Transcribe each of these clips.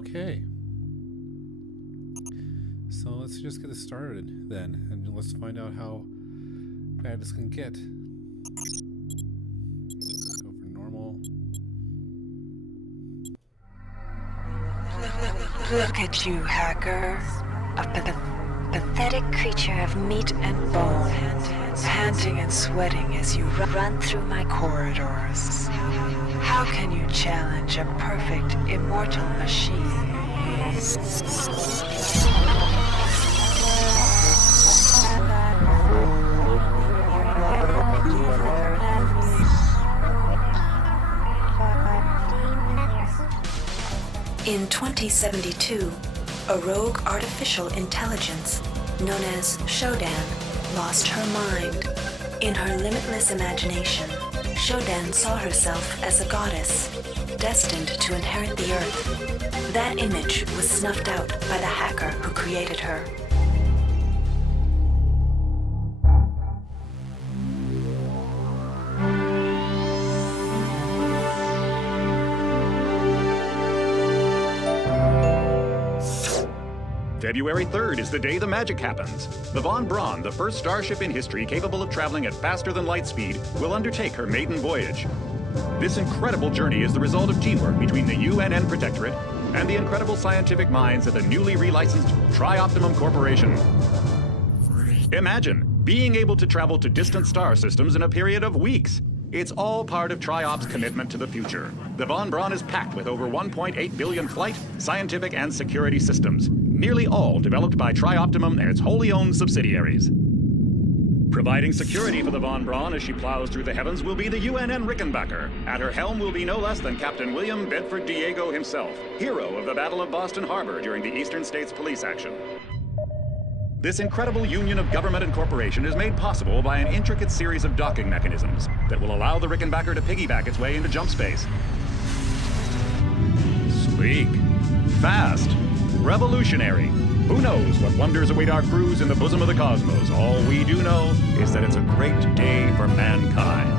Okay. So let's just get this started then, and let's find out how bad this can get. Let's go for normal. Look at you, hacker. A pathetic creature of meat and bone, panting and sweating as you run through my corridors. How can you challenge a perfect, immortal machine? In 2072, a rogue artificial intelligence known as Shodan lost her mind. In her limitless imagination, Shodan saw herself as a goddess, destined to inherit the earth. That image was snuffed out by the hacker who created her. February 3rd is the day the magic happens. The Von Braun, the first starship in history capable of traveling at faster than light speed, will undertake her maiden voyage. This incredible journey is the result of teamwork between the UNN Protectorate and the incredible scientific minds at the newly relicensed Tri-Optimum Corporation. Imagine being able to travel to distant star systems in a period of weeks. It's all part of Tri-Op's commitment to the future. The Von Braun is packed with over 1.8 billion flight, scientific, and security systems, nearly all developed by Tri-Optimum and its wholly owned subsidiaries. Providing security for the Von Braun as she plows through the heavens will be the UNN Rickenbacker. At her helm will be no less than Captain William Bedford Diego himself, hero of the Battle of Boston Harbor during the Eastern States Police action. This incredible union of government and corporation is made possible by an intricate series of docking mechanisms that will allow the Rickenbacker to piggyback its way into jump space. Sleek, fast, revolutionary. Who knows what wonders await our crews in the bosom of the cosmos? All we do know is that it's a great day for mankind.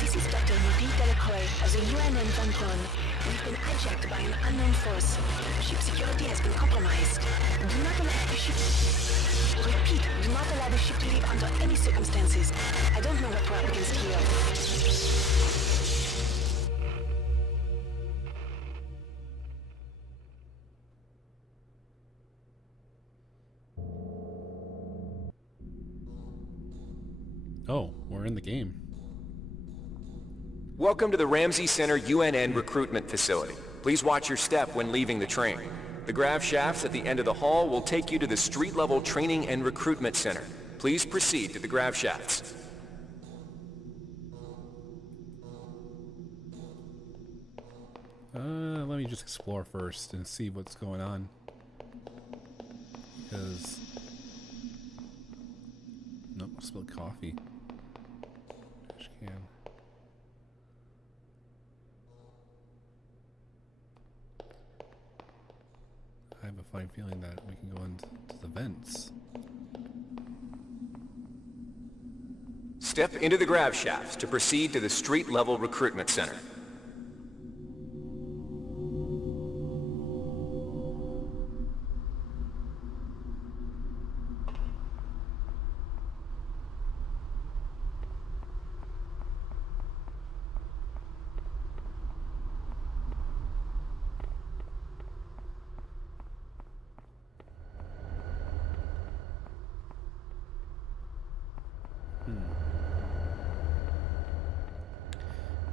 This is Dr. Nidhi Delacroix of the UNN Von Braun. We've been hijacked by an unknown force. Ship security has been compromised. Do not allow the ship... Repeat, do not allow the ship to leave under any circumstances. I don't know what we're up against here. Oh, we're in the game. Welcome to the Ramsey Center UNN recruitment facility. Please watch your step when leaving the train. The grav shafts at the end of the hall will take you to the street-level training and recruitment center. Please proceed to the grav shafts. Let me just explore first and see what's going on. Because... Nope, spilled coffee. Trash can. I have a fine feeling that we can go into the vents. Step into the grav shafts to proceed to the street-level recruitment center.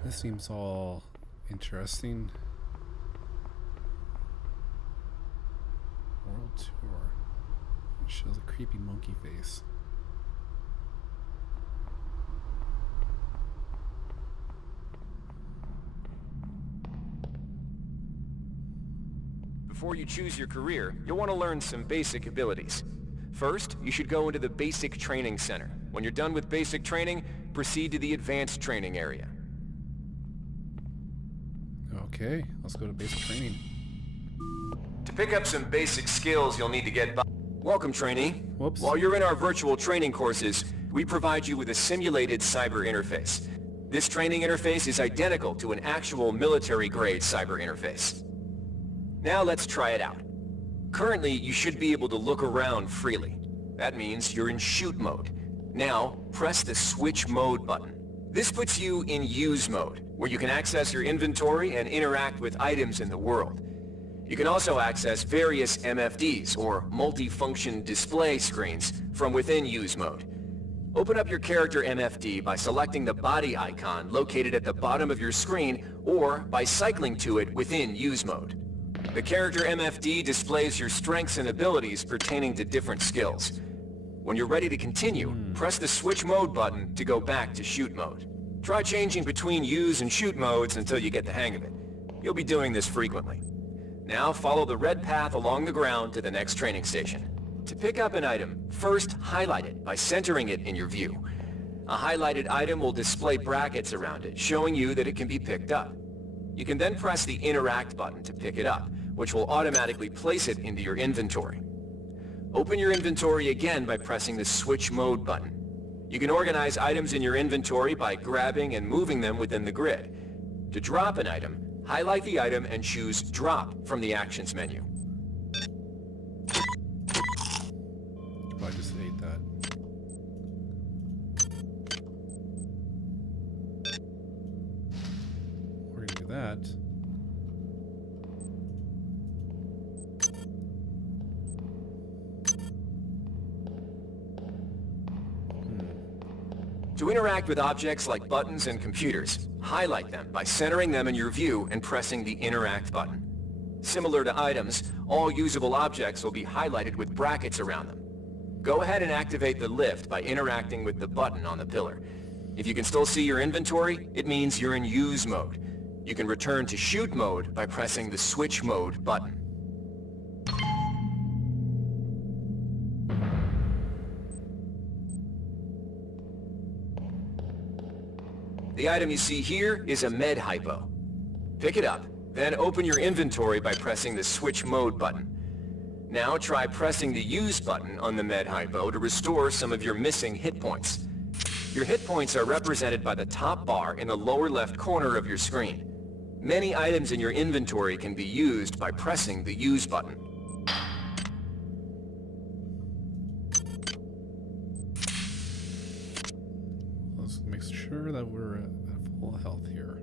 This seems all interesting. World tour. It shows a creepy monkey face. Before you choose your career, you'll want to learn some basic abilities. First, you should go into the Basic Training Center. When you're done with basic training, proceed to the Advanced Training area. Okay, let's go to basic training. To pick up some basic skills, you'll need to get by. Welcome, trainee. Whoops. While you're in our virtual training courses, we provide you with a simulated cyber interface. This training interface is identical to an actual military-grade cyber interface. Now let's try it out. Currently, you should be able to look around freely. That means you're in shoot mode. Now, press the switch mode button. This puts you in use mode, where you can access your inventory and interact with items in the world. You can also access various MFDs, or multifunction display screens, from within use mode. Open up your character MFD by selecting the body icon located at the bottom of your screen, or by cycling to it within use mode. The character MFD displays your strengths and abilities pertaining to different skills. When you're ready to continue, press the switch mode button to go back to shoot mode. Try changing between use and shoot modes until you get the hang of it. You'll be doing this frequently. Now follow the red path along the ground to the next training station. To pick up an item, first highlight it by centering it in your view. A highlighted item will display brackets around it, showing you that it can be picked up. You can then press the Interact button to pick it up, which will automatically place it into your inventory. Open your inventory again by pressing the Switch Mode button. You can organize items in your inventory by grabbing and moving them within the grid. To drop an item, highlight the item and choose Drop from the Actions menu. Oh, I just ate that. We're gonna do that. To interact with objects like buttons and computers, highlight them by centering them in your view and pressing the Interact button. Similar to items, all usable objects will be highlighted with brackets around them. Go ahead and activate the lift by interacting with the button on the pillar. If you can still see your inventory, it means you're in use mode. You can return to shoot mode by pressing the Switch Mode button. The item you see here is a med hypo. Pick it up, then open your inventory by pressing the Switch Mode button. Now try pressing the Use button on the med hypo to restore some of your missing hit points. Your hit points are represented by the top bar in the lower left corner of your screen. Many items in your inventory can be used by pressing the Use button. Let's make sure that we're at full health here.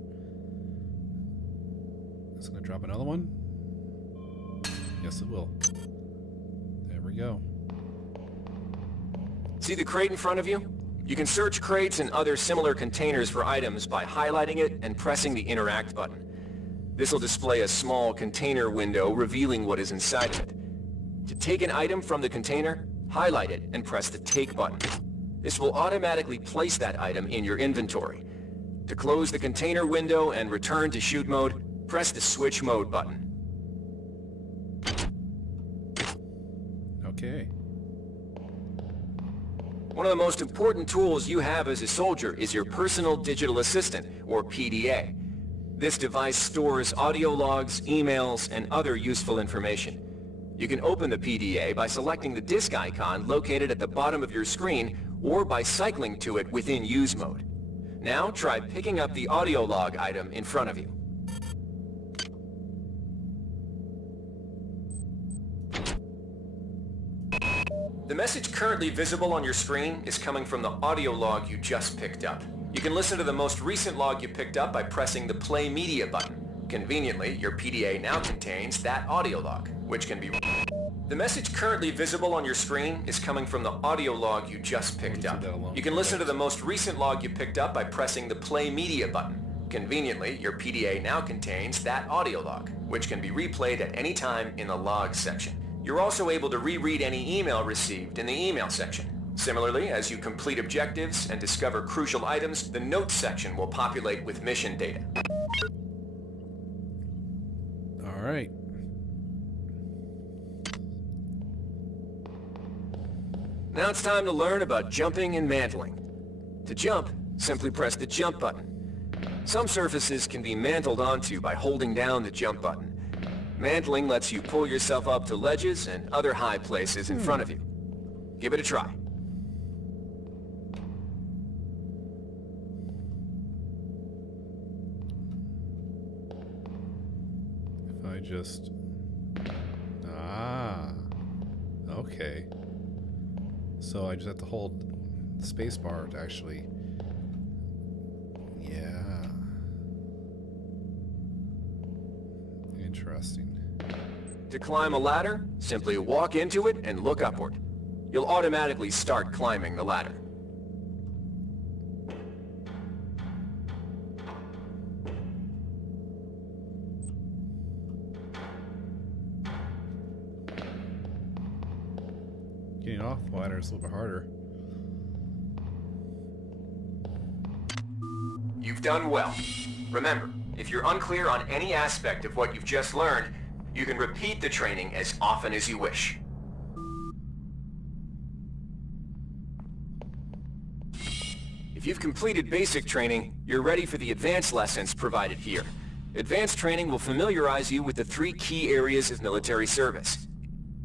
It's gonna drop another one. Yes, it will. There we go. See the crate in front of you? You can search crates and other similar containers for items by highlighting it and pressing the Interact button. This will display a small container window revealing what is inside of it. To take an item from the container, highlight it and press the Take button. This will automatically place that item in your inventory. To close the container window and return to shoot mode, press the Switch Mode button. Okay. One of the most important tools you have as a soldier is your Personal Digital Assistant, or PDA. This device stores audio logs, emails, and other useful information. You can open the PDA by selecting the disk icon located at the bottom of your screen or by cycling to it within use mode. Now try picking up the audio log item in front of you. The message currently visible on your screen is coming from the audio log you just picked up. You can listen to the most recent log you picked up by pressing the Play Media button. Conveniently, your PDA now contains that audio log, which can be... The message currently visible on your screen is coming from the audio log you just picked up. You can listen to the most recent log you picked up by pressing the Play Media button. Conveniently, your PDA now contains that audio log, which can be replayed at any time in the Logs section. You're also able to reread any email received in the email section. Similarly, as you complete objectives and discover crucial items, the Notes section will populate with mission data. All right. Now it's time to learn about jumping and mantling. To jump, simply press the Jump button. Some surfaces can be mantled onto by holding down the Jump button. Mantling lets you pull yourself up to ledges and other high places in front of you. Give it a try. just... Ah. Okay. So I just have to hold the space bar to actually... Yeah. Interesting. To climb a ladder, simply walk into it and look upward. You'll automatically start climbing the ladder. Getting off the ladder is a little bit harder. You've done well. Remember, if you're unclear on any aspect of what you've just learned, you can repeat the training as often as you wish. If you've completed basic training, you're ready for the advanced lessons provided here. Advanced training will familiarize you with the 3 key areas of military service: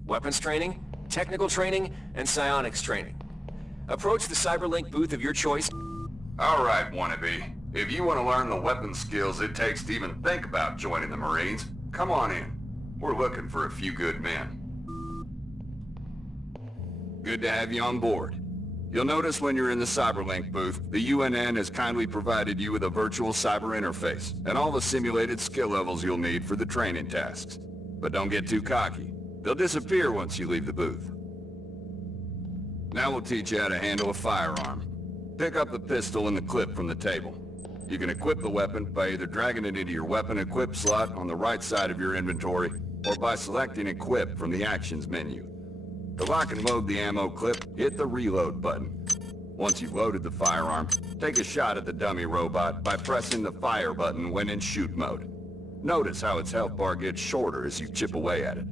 weapons training, technical training, and psionics training. Approach the Cyberlink booth of your choice. All right, wannabe. If you want to learn the weapon skills it takes to even think about joining the Marines, come on in. We're looking for a few good men. Good to have you on board. You'll notice when you're in the Cyberlink booth, the UNN has kindly provided you with a virtual cyber interface and all the simulated skill levels you'll need for the training tasks. But don't get too cocky. They'll disappear once you leave the booth. Now we'll teach you how to handle a firearm. Pick up the pistol and the clip from the table. You can equip the weapon by either dragging it into your weapon equip slot on the right side of your inventory, or by selecting Equip from the Actions menu. To lock and load the ammo clip, hit the Reload button. Once you've loaded the firearm, take a shot at the dummy robot by pressing the Fire button when in shoot mode. Notice how its health bar gets shorter as you chip away at it.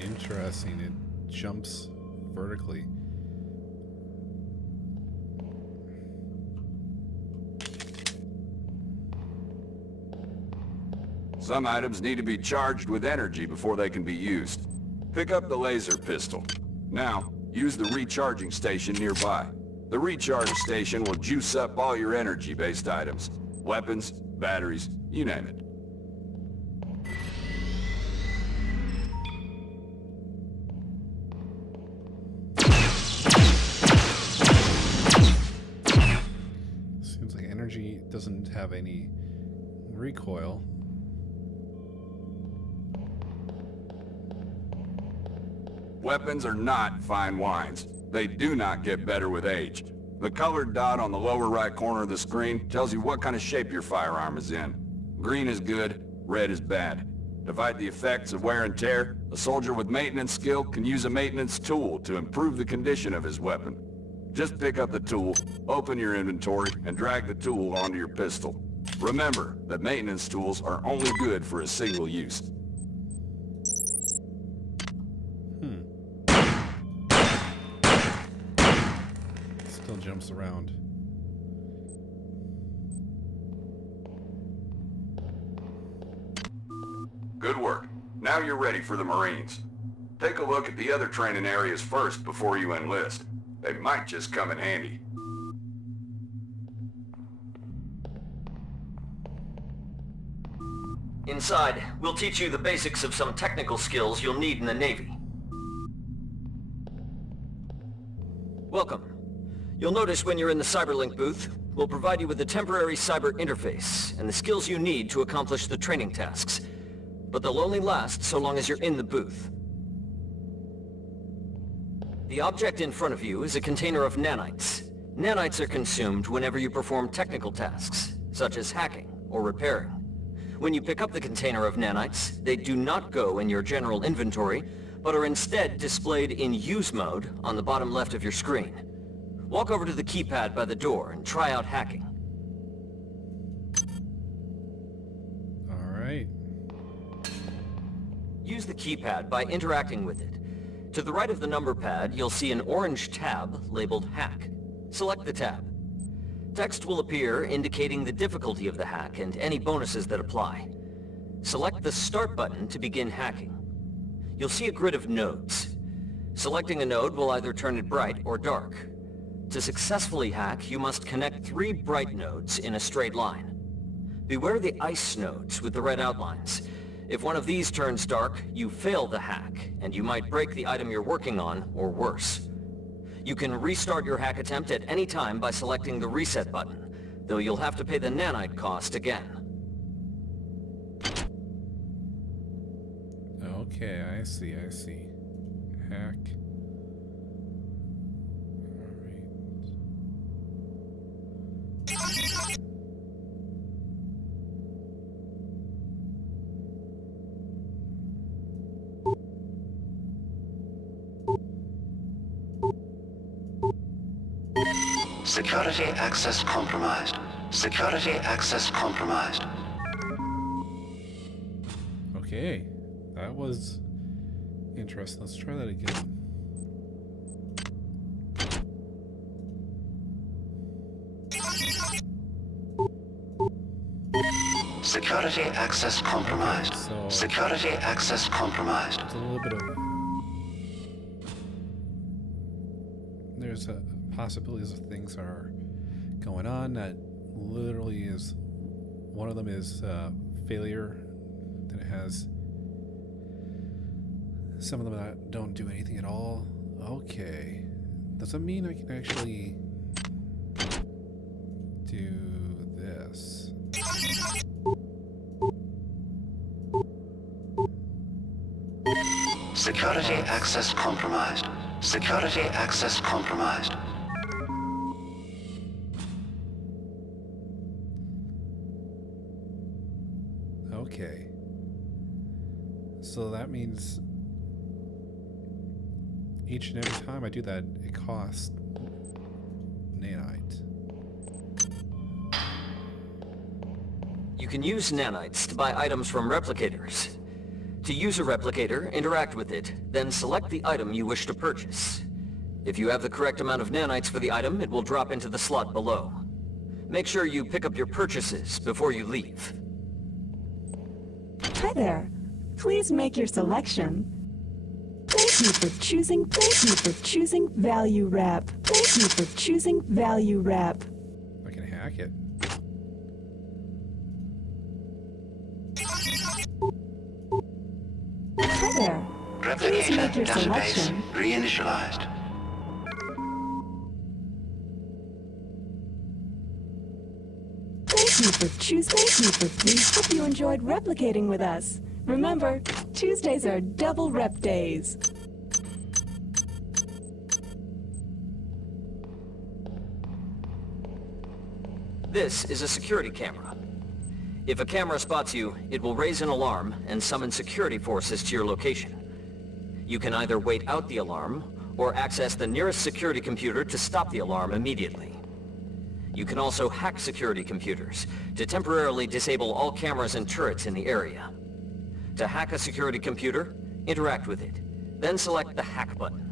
Interesting. It jumps vertically. Some items need to be charged with energy before they can be used. Pick up the laser pistol. Now, use the recharging station nearby. The recharge station will juice up all your energy-based items. Weapons, batteries, you name it. Seems like energy doesn't have any recoil. Weapons are not fine wines. They do not get better with age. The colored dot on the lower right corner of the screen tells you what kind of shape your firearm is in. Green is good, red is bad. To fight the effects of wear and tear, a soldier with maintenance skill can use a maintenance tool to improve the condition of his weapon. Just pick up the tool, open your inventory, and drag the tool onto your pistol. Remember that maintenance tools are only good for a single use. Still jumps around. Good work. Now you're ready for the Marines. Take a look at the other training areas first before you enlist. They might just come in handy. Inside, we'll teach you the basics of some technical skills you'll need in the Navy. Welcome. You'll notice when you're in the Cyberlink booth, we'll provide you with a temporary cyber interface and the skills you need to accomplish the training tasks. But they'll only last so long as you're in the booth. The object in front of you is a container of nanites. Nanites are consumed whenever you perform technical tasks, such as hacking or repairing. When you pick up the container of nanites, they do not go in your general inventory, but are instead displayed in use mode on the bottom left of your screen. Walk over to the keypad by the door and try out hacking. All right. Use the keypad by interacting with it. To the right of the number pad, you'll see an orange tab labeled Hack. Select the tab. Text will appear indicating the difficulty of the hack and any bonuses that apply. Select the Start button to begin hacking. You'll see a grid of nodes. Selecting a node will either turn it bright or dark. To successfully hack, you must connect 3 bright nodes in a straight line. Beware the ice nodes with the red outlines. If one of these turns dark, you fail the hack, and you might break the item you're working on, or worse. You can restart your hack attempt at any time by selecting the reset button, though you'll have to pay the nanite cost again. Okay, I see. Hack. Security access compromised. Security access compromised. Okay, that was interesting. Let's try that again. Security access compromised. Okay, so Security access compromised. there's a little bit of... There's possibilities of things are going on that literally is... One of them is failure. Then it has some of them that don't do anything at all. Okay. Does that mean I can actually do this? Security access compromised. Security access compromised. Okay. So that means each and every time I do that, it costs nanite. You can use nanites to buy items from replicators. To use a replicator, interact with it, then select the item you wish to purchase. If you have the correct amount of nanites for the item, it will drop into the slot below. Make sure you pick up your purchases before you leave. Hi there. Please make your selection. Thank you for choosing Value Wrap. Thank you for choosing Value Wrap. I can hack it. Hi there. Please Replicator make your database selection. reinitialized. Thank you for please hope you enjoyed replicating with us. Remember, Tuesdays are double rep days. This is a security camera. If a camera spots you, it will raise an alarm and summon security forces to your location. You can either wait out the alarm, or access the nearest security computer to stop the alarm immediately. You can also hack security computers to temporarily disable all cameras and turrets in the area. To hack a security computer, interact with it, then select the hack button.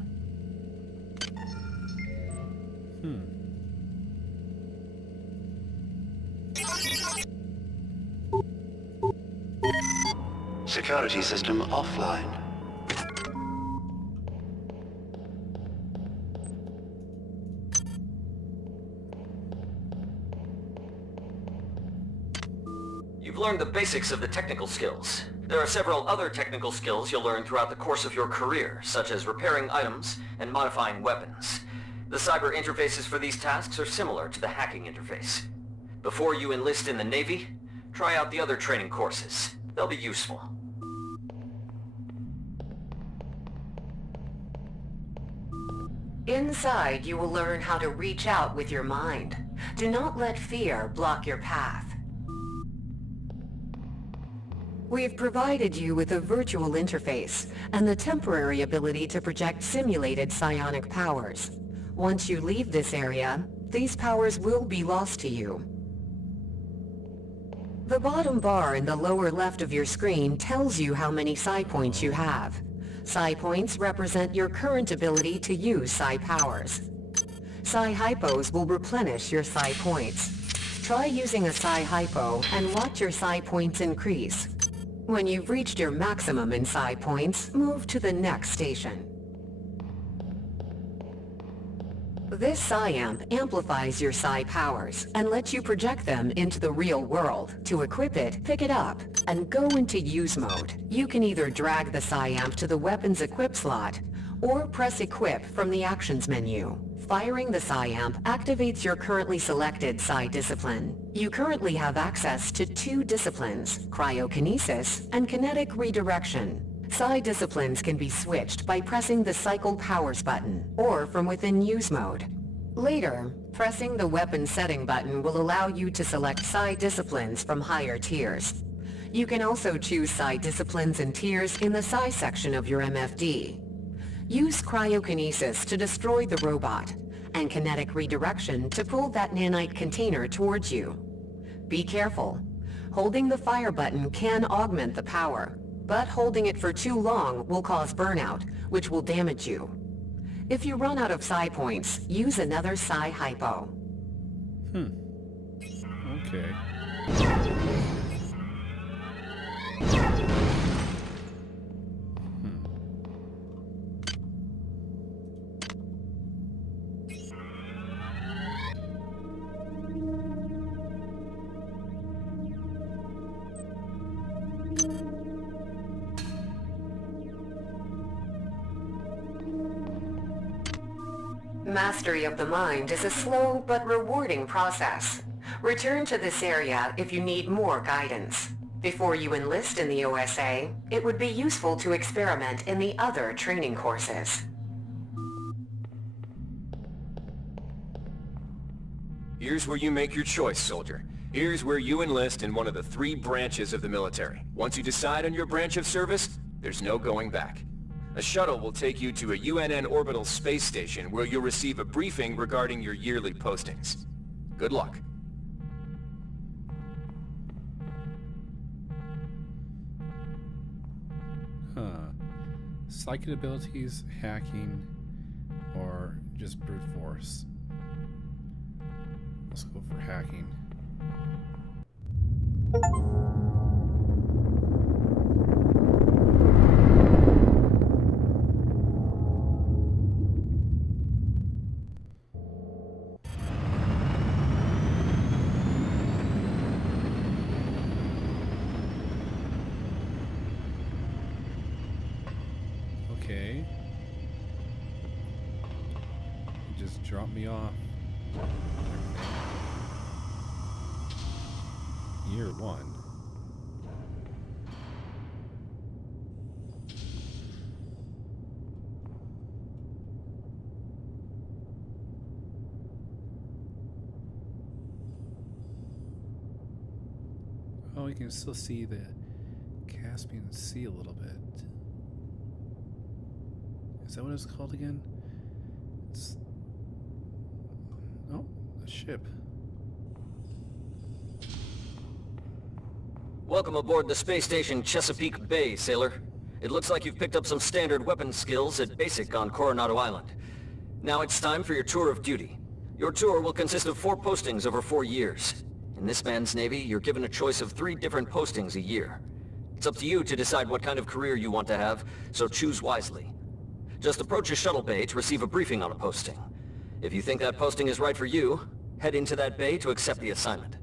Security system offline. You've learned the basics of the technical skills. There are several other technical skills you'll learn throughout the course of your career, such as repairing items and modifying weapons. The cyber interfaces for these tasks are similar to the hacking interface. Before you enlist in the Navy, try out the other training courses. They'll be useful. Inside, you will learn how to reach out with your mind. Do not let fear block your path. We've provided you with a virtual interface and the temporary ability to project simulated psionic powers. Once you leave this area, these powers will be lost to you. The bottom bar in the lower left of your screen tells you how many psi points you have. Psi points represent your current ability to use psi powers. Psi hypos will replenish your psi points. Try using a psi hypo and watch your psi points increase. When you've reached your maximum in psi points, move to the next station. This psi-amp amplifies your psi powers and lets you project them into the real world. To equip it, pick it up, and go into use mode. You can either drag the psi-amp to the weapon's equip slot, or press equip from the actions menu. Firing the psi-amp activates your currently selected psi discipline. You currently have access to 2 disciplines, cryokinesis and kinetic redirection. Psi disciplines can be switched by pressing the Cycle Powers button, or from within use mode. Later, pressing the weapon setting button will allow you to select Psi disciplines from higher tiers. You can also choose Psi disciplines and tiers in the Psi section of your MFD. Use cryokinesis to destroy the robot, and kinetic redirection to pull that nanite container towards you. Be careful. Holding the fire button can augment the power, but holding it for too long will cause burnout, which will damage you. If you run out of psi points, use another psi hypo. Okay. Mastery of the mind is a slow but rewarding process. Return to this area if you need more guidance. Before you enlist in the OSA, it would be useful to experiment in the other training courses. Here's where you make your choice, soldier. Here's where you enlist in one of the 3 branches of the military. Once you decide on your branch of service, there's no going back. A shuttle will take you to a UNN orbital space station where you'll receive a briefing regarding your yearly postings. Good luck. Psychic abilities, hacking, or just brute force. Let's go for hacking. Okay. Just drop me off. Year 1. Oh, you can still see the Caspian Sea a little bit. Is that what it's called again? It's... Oh, a ship. Welcome aboard the space station Chesapeake Bay, sailor. It looks like you've picked up some standard weapon skills at basic on Coronado Island. Now it's time for your tour of duty. Your tour will consist of 4 postings over 4 years. In this man's Navy, you're given a choice of 3 different postings a year. It's up to you to decide what kind of career you want to have, so choose wisely. Just approach a shuttle bay to receive a briefing on a posting. If you think that posting is right for you, head into that bay to accept the assignment.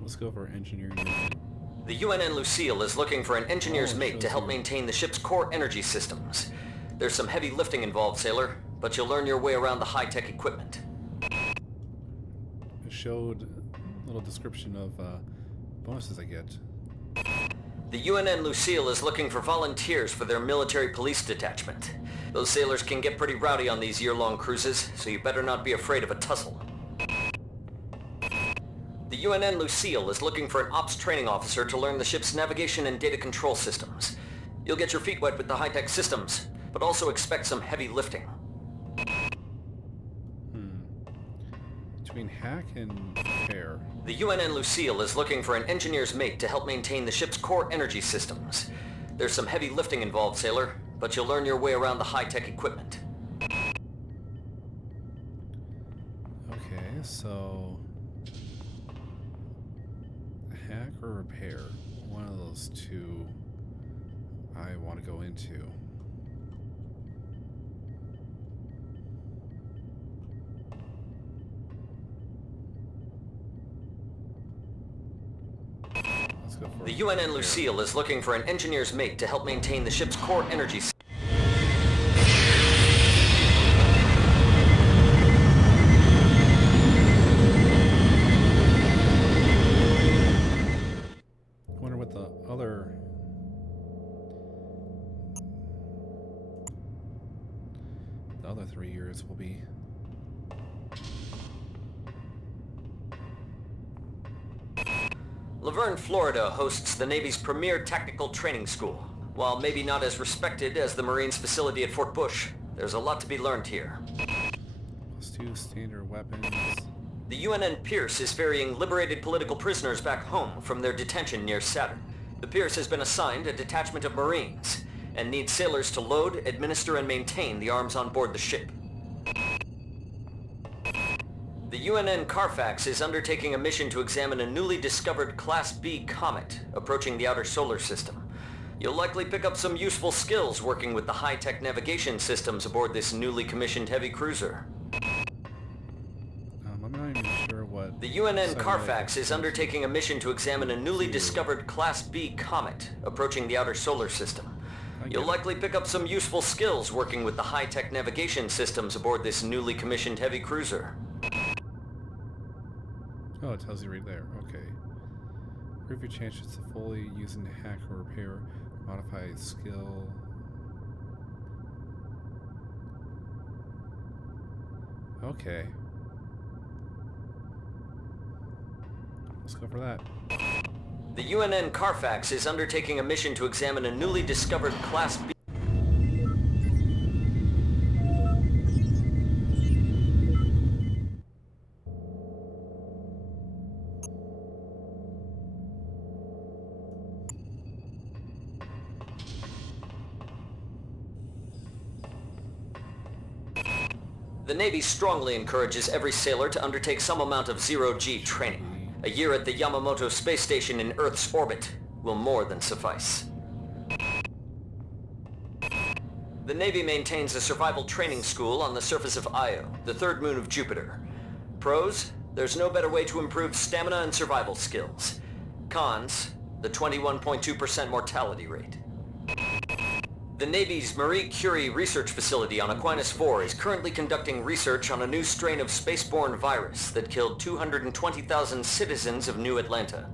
Let's go for engineering. The UNN Lucille is looking for an engineer's mate to help maintain the ship's core energy systems. There's some heavy lifting involved, sailor, but you'll learn your way around the high-tech equipment. It showed a little description of bonuses I get. The UNN Lucille is looking for volunteers for their military police detachment. Those sailors can get pretty rowdy on these year-long cruises, so you better not be afraid of a tussle. The UNN Lucille is looking for an ops training officer to learn the ship's navigation and data control systems. You'll get your feet wet with the high-tech systems, but also expect some heavy lifting. Between hack and repair. The UNN Lucille is looking for an engineer's mate to help maintain the ship's core energy systems. There's some heavy lifting involved, sailor, but you'll learn your way around the high-tech equipment. Okay, so... hack or repair? One of those two I want to go into. The UNN Lucille is looking for an engineer's mate to help maintain the ship's core energy system. I wonder what the other 3 years will be. Laverne, Florida hosts the Navy's premier technical training school. While maybe not as respected as the Marines' facility at Fort Bush, there's a lot to be learned here. +2 standard weapons. The UNN Pierce is ferrying liberated political prisoners back home from their detention near Saturn. The Pierce has been assigned a detachment of Marines and needs sailors to load, administer, and maintain the arms on board the ship. The UNN Carfax is undertaking a mission to examine a newly discovered Class B comet approaching the outer solar system. You'll likely pick up some useful skills working with the high-tech navigation systems aboard this newly commissioned heavy cruiser. I'm not even sure what... The UNN Carfax is undertaking a mission to examine a newly discovered Class B comet approaching the outer solar system. You'll likely pick up some useful skills working with the high-tech navigation systems aboard this newly commissioned heavy cruiser. Oh, it tells you right there. Okay. Improve your chances to fully using the hack or repair, modify skill. Okay. Let's go for that. The UNN Carfax is undertaking a mission to examine a newly discovered Class B. The Navy strongly encourages every sailor to undertake some amount of zero-G training. A year at the Yamamoto space station in Earth's orbit will more than suffice. The Navy maintains a survival training school on the surface of Io, the third moon of Jupiter. Pros, there's no better way to improve stamina and survival skills. Cons, the 21.2% mortality rate. The Navy's Marie Curie research facility on Aquinas 4 is currently conducting research on a new strain of spaceborne virus that killed 220,000 citizens of New Atlanta.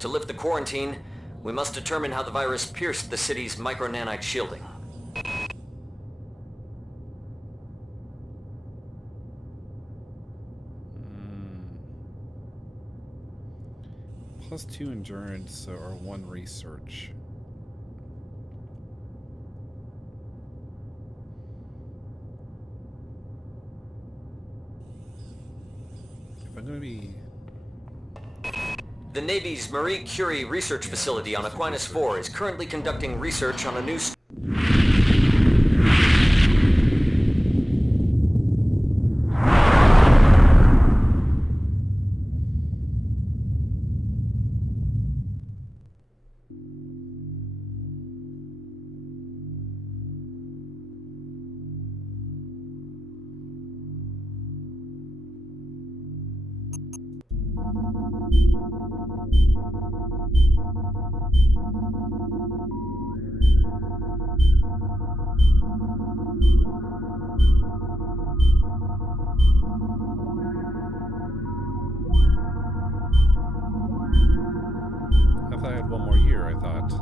To lift the quarantine, we must determine how the virus pierced the city's micronanite shielding. +2 endurance or 1 research. I'm gonna be... The Navy's Marie Curie research facility on Aquinas 4 is currently conducting research on a new... I thought I had 1 more year, I thought.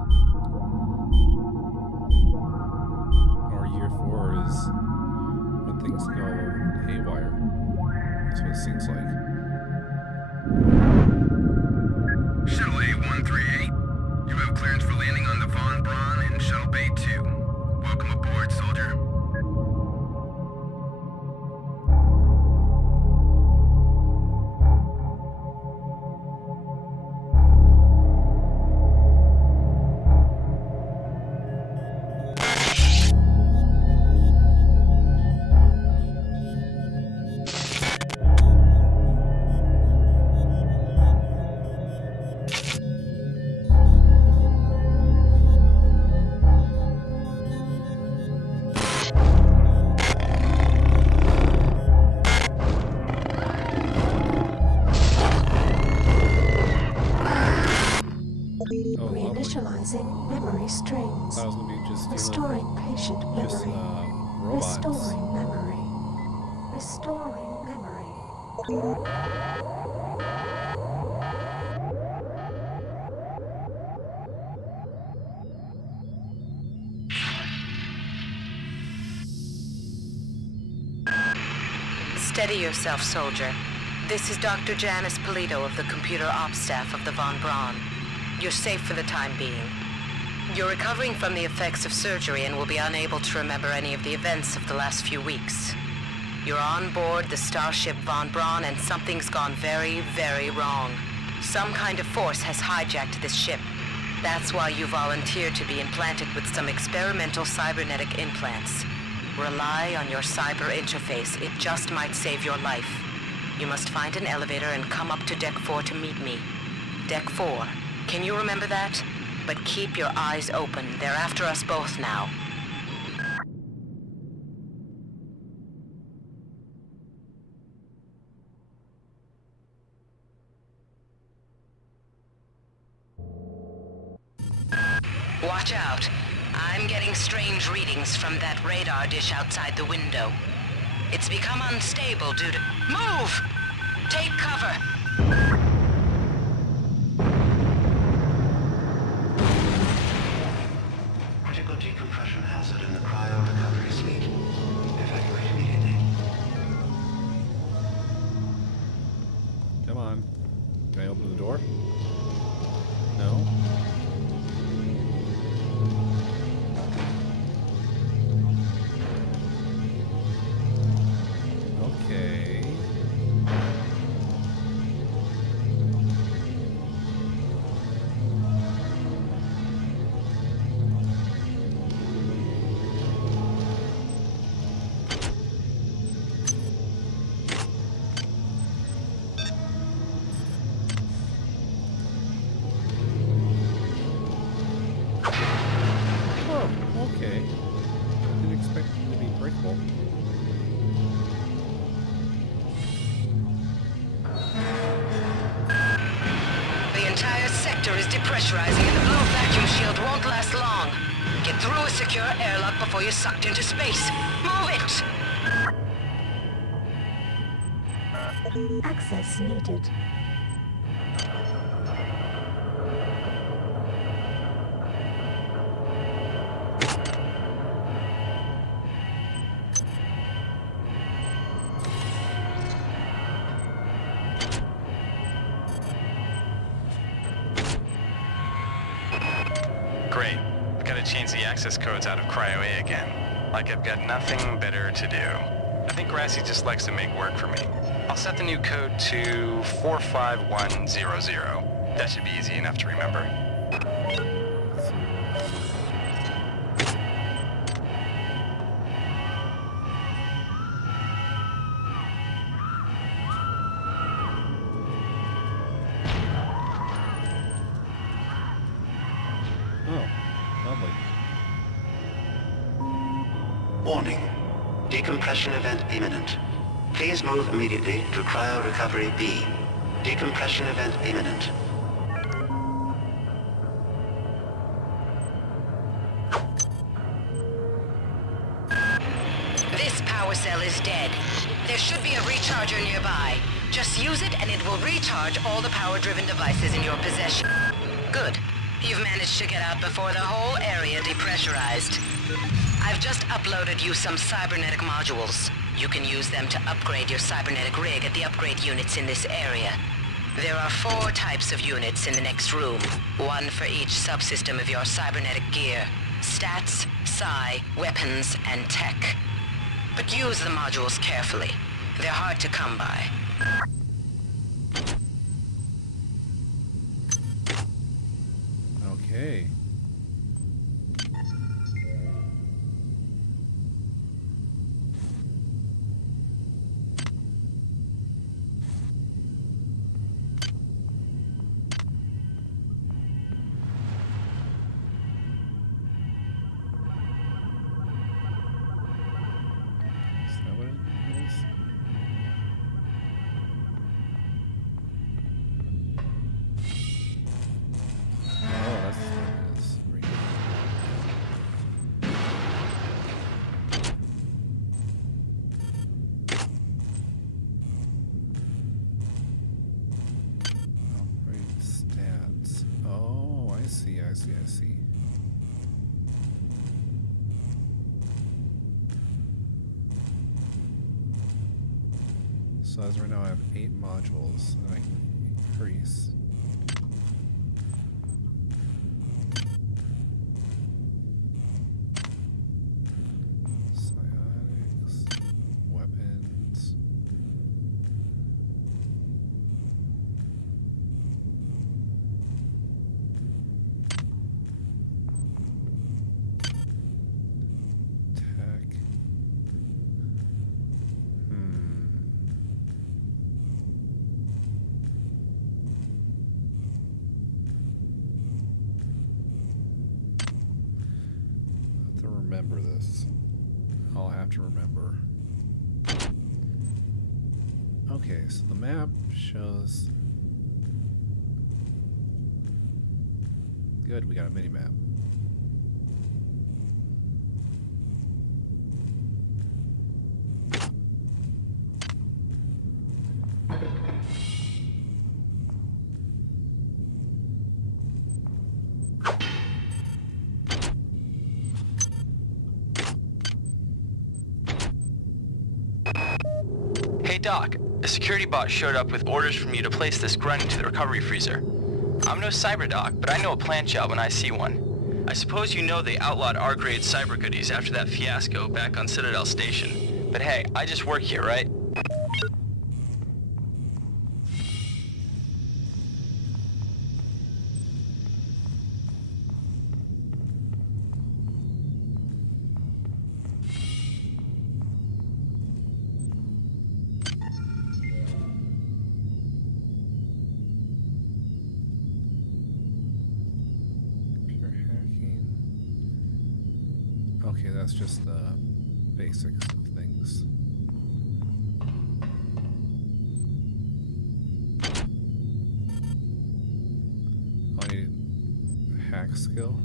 Or year 4 is when things go haywire. That's what it seems like. Shuttle A-138, you have clearance for landing on the Von Braun in Shuttle Bay 2. Welcome aboard, soldier. thought it was gonna be just Restoring patient just memory. robots. Restoring memory. Restoring memory. Steady yourself, soldier. This is Dr. Janice Polito of the computer ops staff of the Von Braun. You're safe for the time being. You're recovering from the effects of surgery and will be unable to remember any of the events of the last few weeks. You're on board the starship Von Braun and something's gone very, very wrong. Some kind of force has hijacked this ship. That's why you volunteered to be implanted with some experimental cybernetic implants. Rely on your cyber interface. It just might save your life. You must find an elevator and come up to Deck 4 to meet me. Deck 4. Can you remember that? But keep your eyes open. They're after us both now. Watch out. I'm getting strange readings from that radar dish outside the window. It's become unstable due to... Move! Take cover! Critical decompression hazard in the cryo recovery suite. Evacuate immediately. Come on. Can I open the door? No? Okay. Oh, okay. Didn't expect it to be breakable. The entire sector is depressurizing and the blue vacuum shield won't last long. Get through a secure airlock before you're sucked into space. Move it! Access needed. Great. I've got to change the access codes out of Cryo A again. Like I've got nothing better to do. I think Grassy just likes to make work for me. I'll set the new code to 45100. That should be easy enough to remember. Oh, lovely. Warning. Decompression event imminent. Please move immediately to cryo recovery B. Decompression event imminent. This power cell is dead. There should be a recharger nearby. Just use it and it will recharge all the power-driven devices in your possession. Good. You've managed to get out before the whole area depressurized. I've just uploaded you some cybernetic modules. You can use them to upgrade your cybernetic rig at the upgrade units in this area. There are 4 types of units in the next room, one for each subsystem of your cybernetic gear. Stats, psi, weapons, and tech. But use the modules carefully. They're hard to come by. Okay. Is that what it is? Oh, that's what it is. So as right now I have 8 modules that I can increase. Psionics, weapons. Tech. To remember this. I'll have to remember. Okay, so the map shows... Good, we got a mini-map. Hey Doc, a security bot showed up with orders from you to place this grunt into the recovery freezer. I'm no cyber doc, but I know a plant job when I see one. I suppose you know they outlawed R-grade cyber goodies after that fiasco back on Citadel Station. But hey, I just work here, right? Okay, that's just the basics of things. I need a hack skill.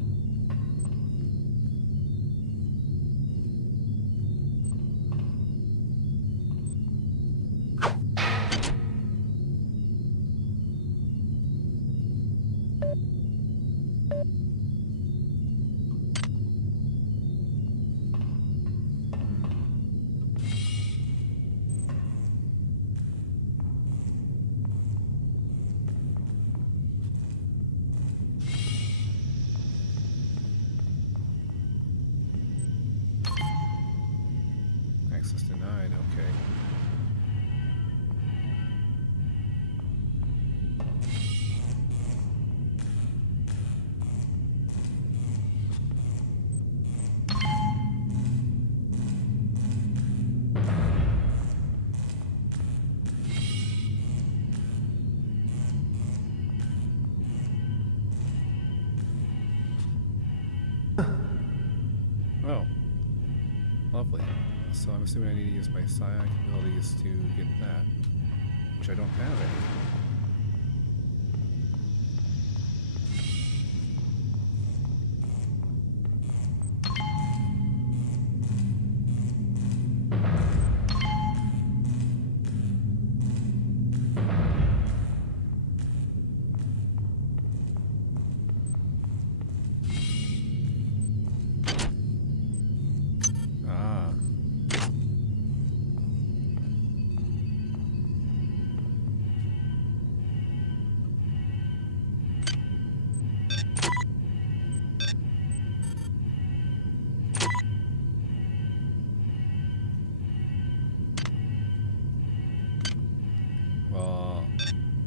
Access denied, okay. Oh, lovely. So I'm assuming I need to use my psionic abilities to get that, which I don't have any.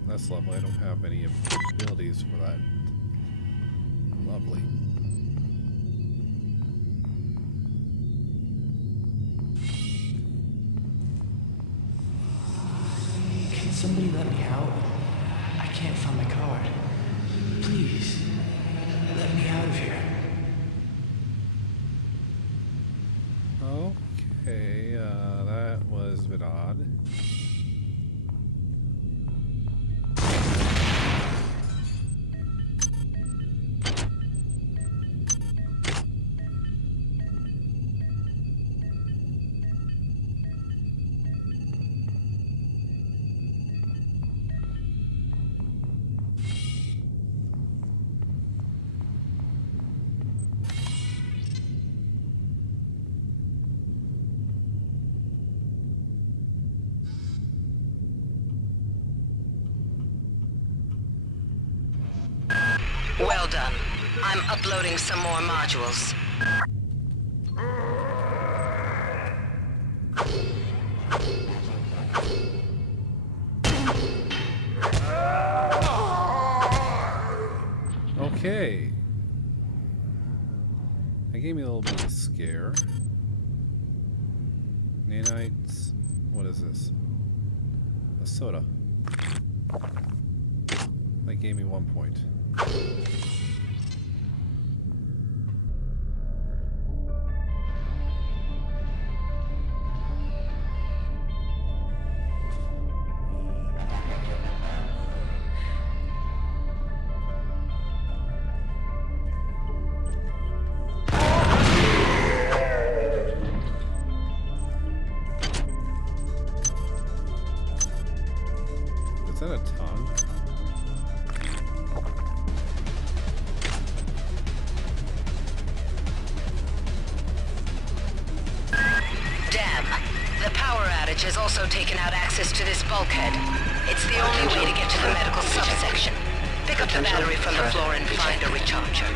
That's lovely. I don't have any abilities for that. Lovely. Can somebody let me out? I can't find my card. Please, let me out of here. Okay, that was a bit odd. I'm uploading some more modules. Okay. That gave me a little bit of a scare. Nanites. What is this? A soda. That gave me 1 point. Is that a tongue? Damn. The power outage has also taken out access to this bulkhead. It's the only way to get to the medical subsection. Pick up the battery from the floor and find a recharger.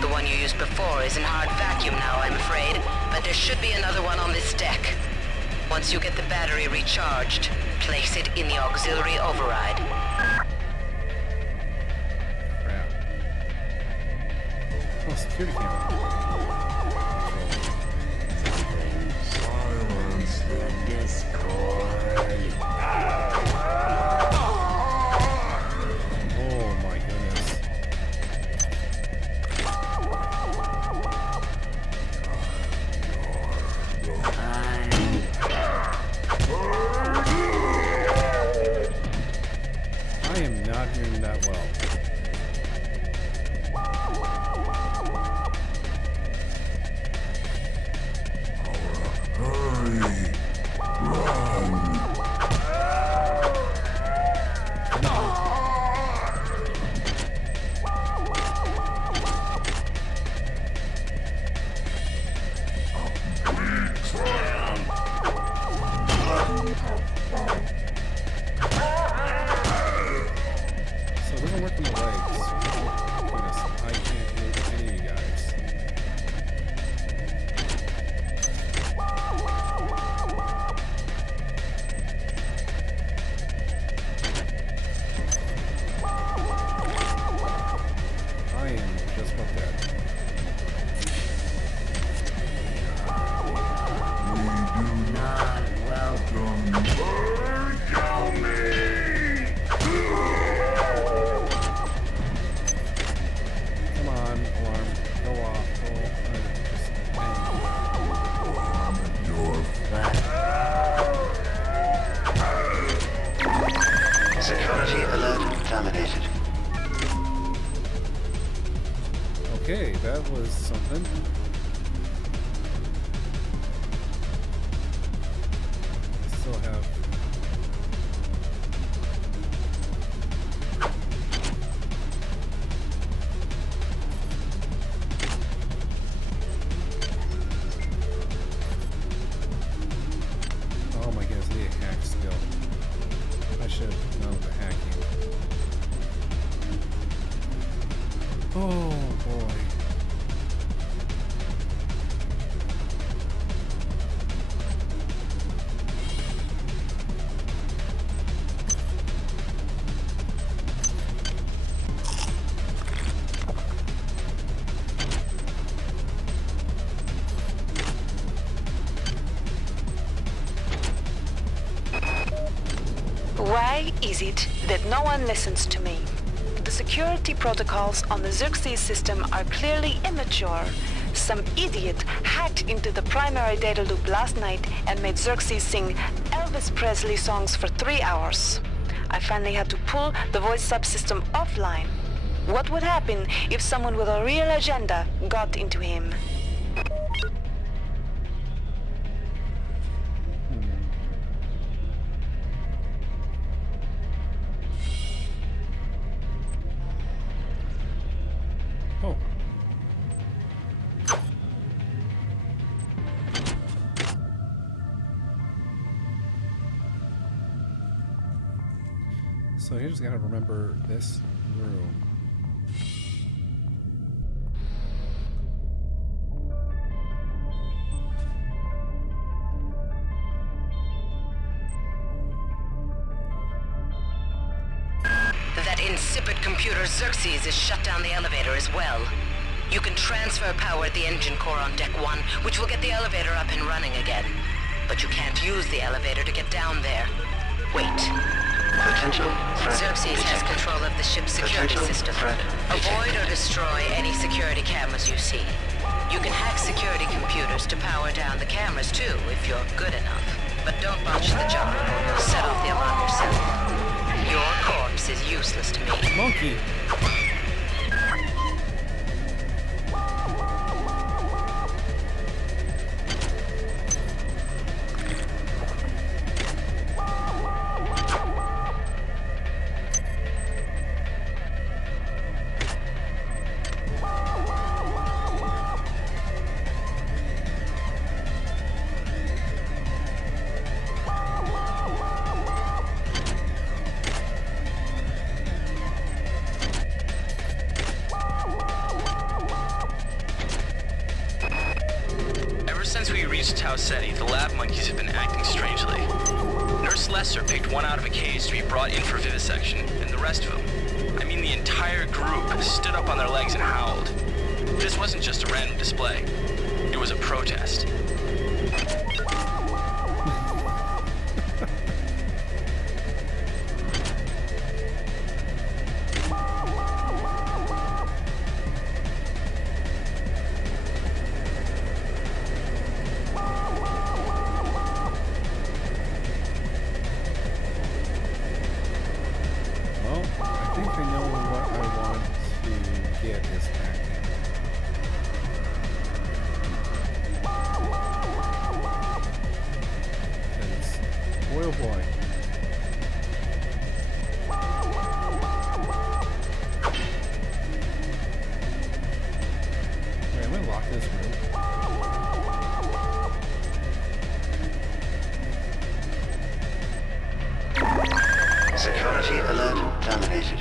The one you used before is in hard vacuum now, I'm afraid, but there should be another one on this deck. Once you get the battery recharged, place it in the auxiliary override. Crap. Oh, security camera. Silence the Discord. Oh my goodness. I am not hearing that well. Hurry! Run! So it doesn't work in the legs. Goodness, I can't move any of you guys. I am just about dead. We do not welcome Come on, alarm. Go off. Go just end. your Security alert terminated. Okay, that was something. I still have. Oh my goodness, they hack still. I should have known the hacking. Oh boy. Why is it that no one listens to me? The security protocols on the Xerxes system are clearly immature. Some idiot hacked into the primary data loop last night and made Xerxes sing Elvis Presley songs for 3 hours. I finally had to pull the voice subsystem offline. What would happen if someone with a real agenda got into him? Oh. So you just gotta remember this room. insipid computer Xerxes has shut down the elevator as well. You can transfer power at the engine core on Deck 1, which will get the elevator up and running again. But you can't use the elevator to get down there. Wait. Potential threat Xerxes has detected. control of the ship's security Potential system. threat Avoid detected. or destroy any security cameras you see. You can hack security computers to power down the cameras too, if you're good enough. But don't botch the job, or you'll set off the alarm yourself. Your corpse is useless to me. Monkey! Since we reached Tau Ceti, the lab monkeys have been acting strangely. Nurse Lesser picked one out of a cage to be brought in for vivisection, and the rest of them, I mean the entire group, stood up on their legs and howled. This wasn't just a random display. It was a protest. Oh boy. Wait, I'm gonna lock this room. Security alert terminated.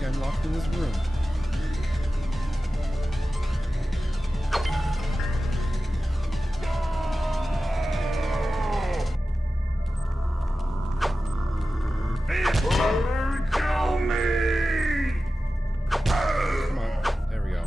I'm locked in this room. Kill me! Come on. There we go.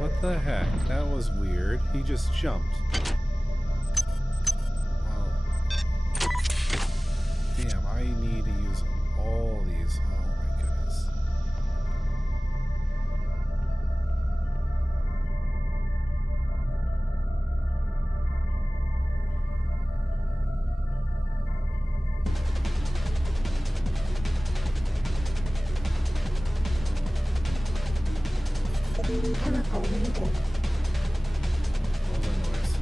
What the heck? That was weird. He just jumped. Wow. Damn, I need to use all these. Oh my goodness. What was that noise?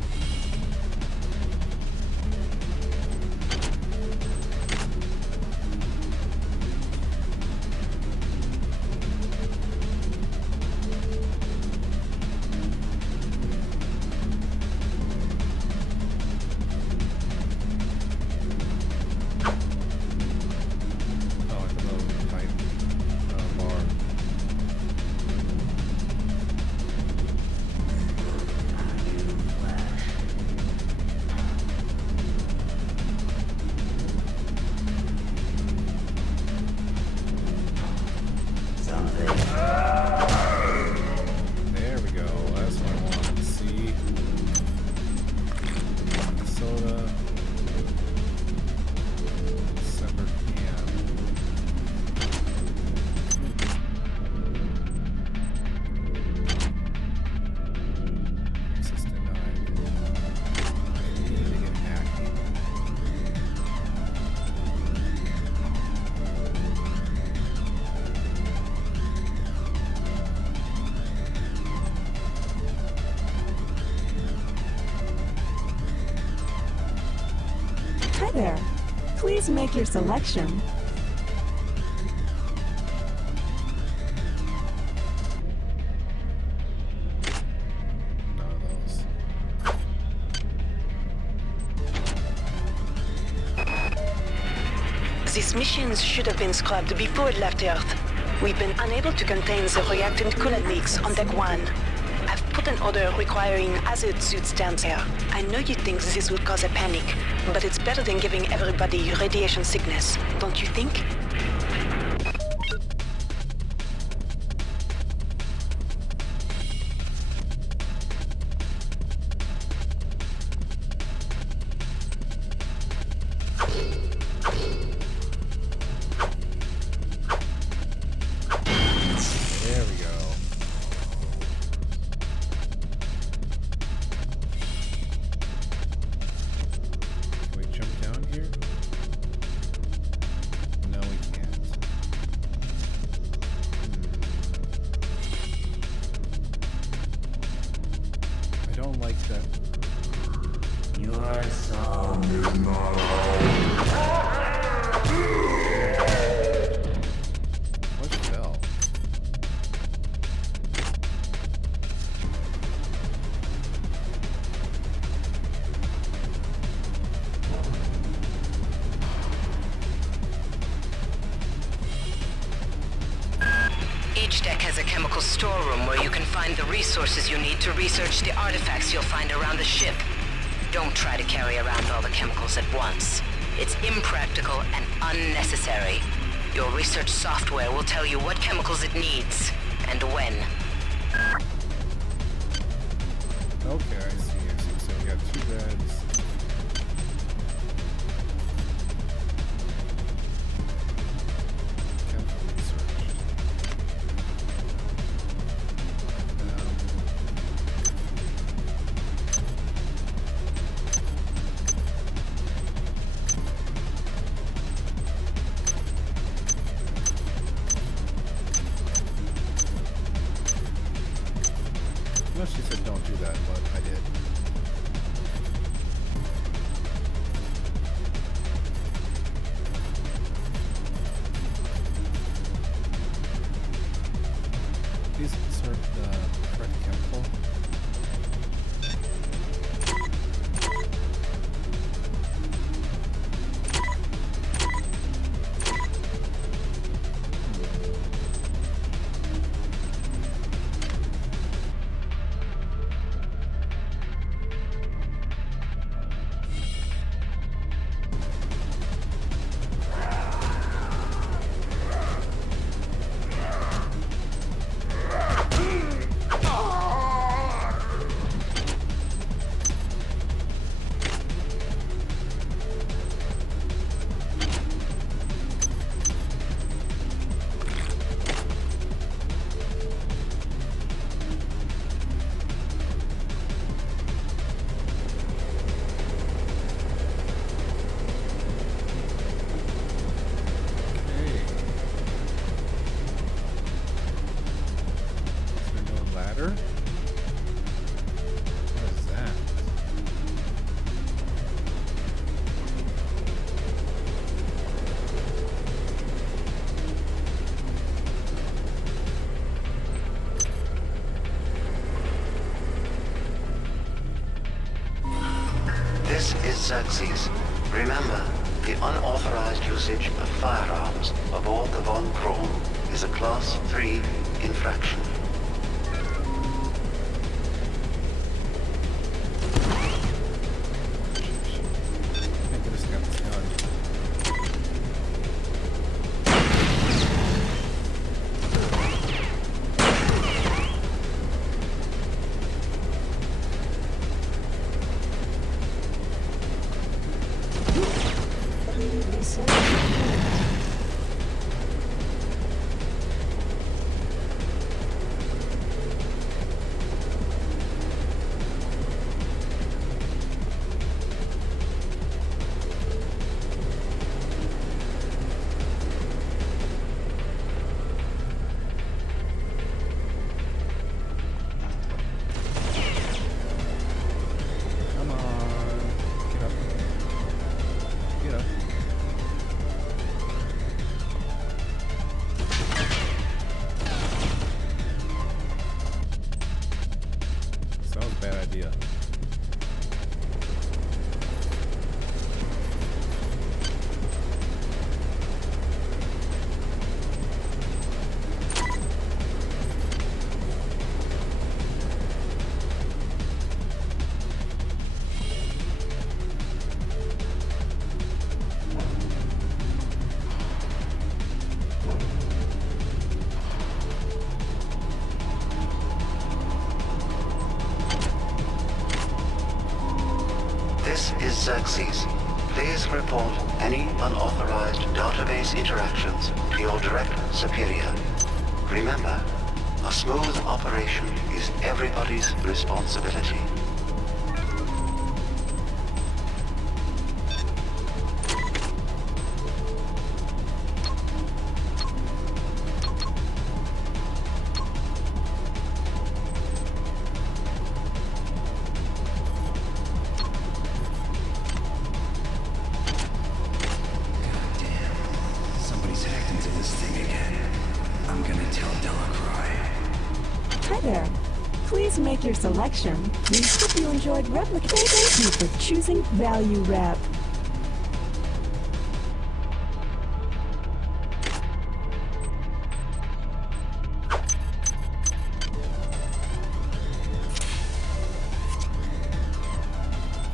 Oh, like a little pipe bar. there. Please make your selection. None of those. These missions should have been scrubbed before it left Earth. We've been unable to contain the reactant coolant leaks on Deck 1. I've put an order requiring hazard suits down there. I know you think this would cause a panic, but it's better than giving everybody radiation sickness, don't you think? There we go. Can we jump down here? No, we can't. I don't like that. Your sound is not out. What fell? Each deck has a chemical storeroom where you can find the resources you need to research the artifacts you'll find around the ship. Don't try to carry around all the chemicals at once. It's impractical and unnecessary. Your research software will tell you what chemicals it needs, and when. Okay, I see. So we got two beds. Chemical research. No, she said don't do that, but I did. Please insert the correct chemical. What is that? This is Xerxes. Remember, the unauthorized usage of firearms aboard the Von Braun is a Class 3 infraction. Thank goodness I got this gun. Come on. Get up. Get This is Xerxes. Please report any unauthorized database interactions to your direct superior. Remember, a smooth operation is everybody's responsibility. Somebody's hacked into this thing again. I'm gonna tell Delacroix. Hi there. Please make your selection. We hope you enjoyed replicating. Thank you for choosing Value Wrap.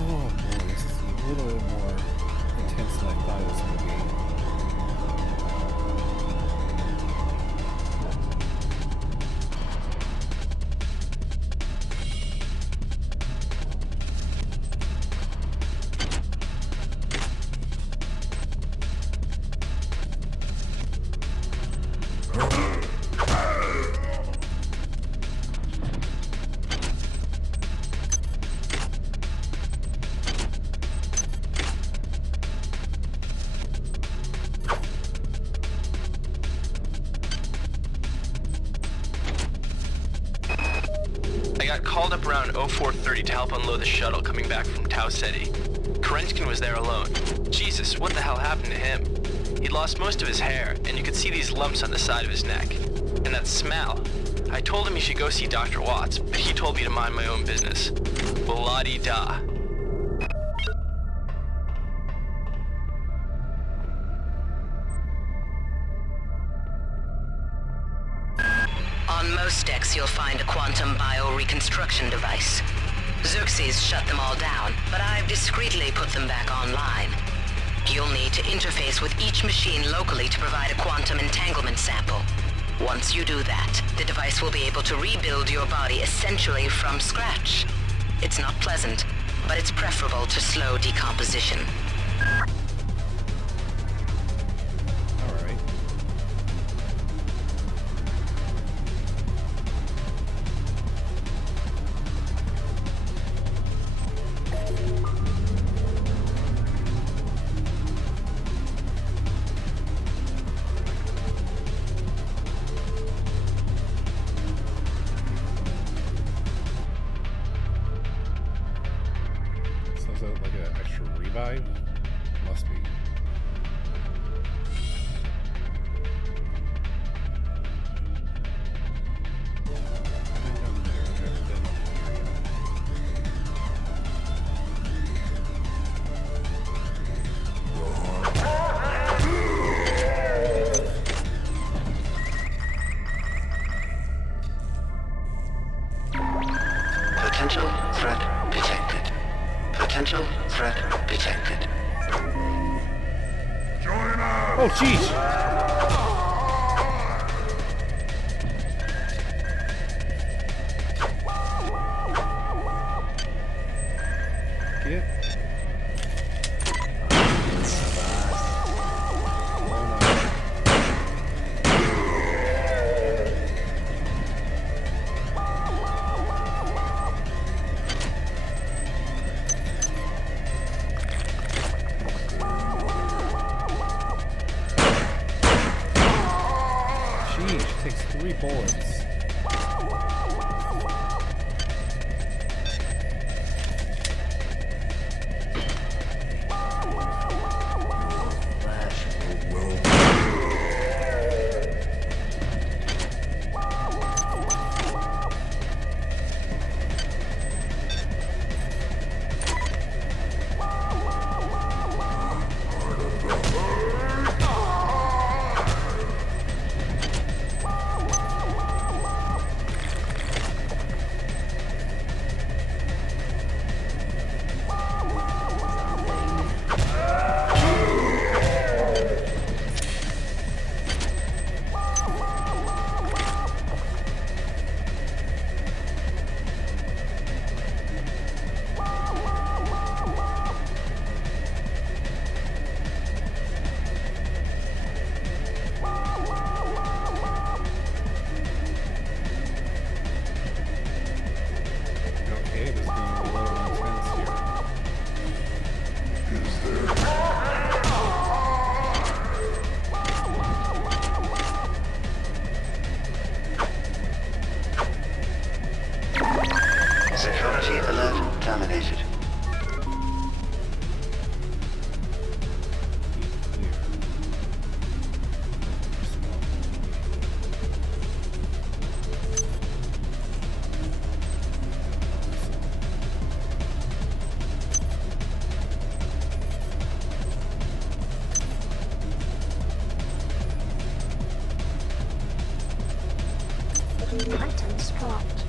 Oh boy, this is a little bit more intense than I thought it was going to be. I got called up around 0430 to help unload the shuttle coming back from Tau Ceti. Kerenskin was there alone. Jesus, what the hell happened to him? He'd lost most of his hair, and you could see these lumps on the side of his neck. And that smell. I told him he should go see Dr. Watts, but he told me to mind my own business. Well, la-di-da. On most decks, you'll find a quantum bioreconstruction device. Xerxes shut them all down, but I've discreetly put them back online. You'll need to interface with each machine locally to provide a quantum entanglement sample. Once you do that, the device will be able to rebuild your body essentially from scratch. It's not pleasant, but it's preferable to slow decomposition. Is that like an extra revive? Must be. Potential threat detected. Potential threat detected. Join us! Oh, jeez! Takes 3 bullets. Items dropped.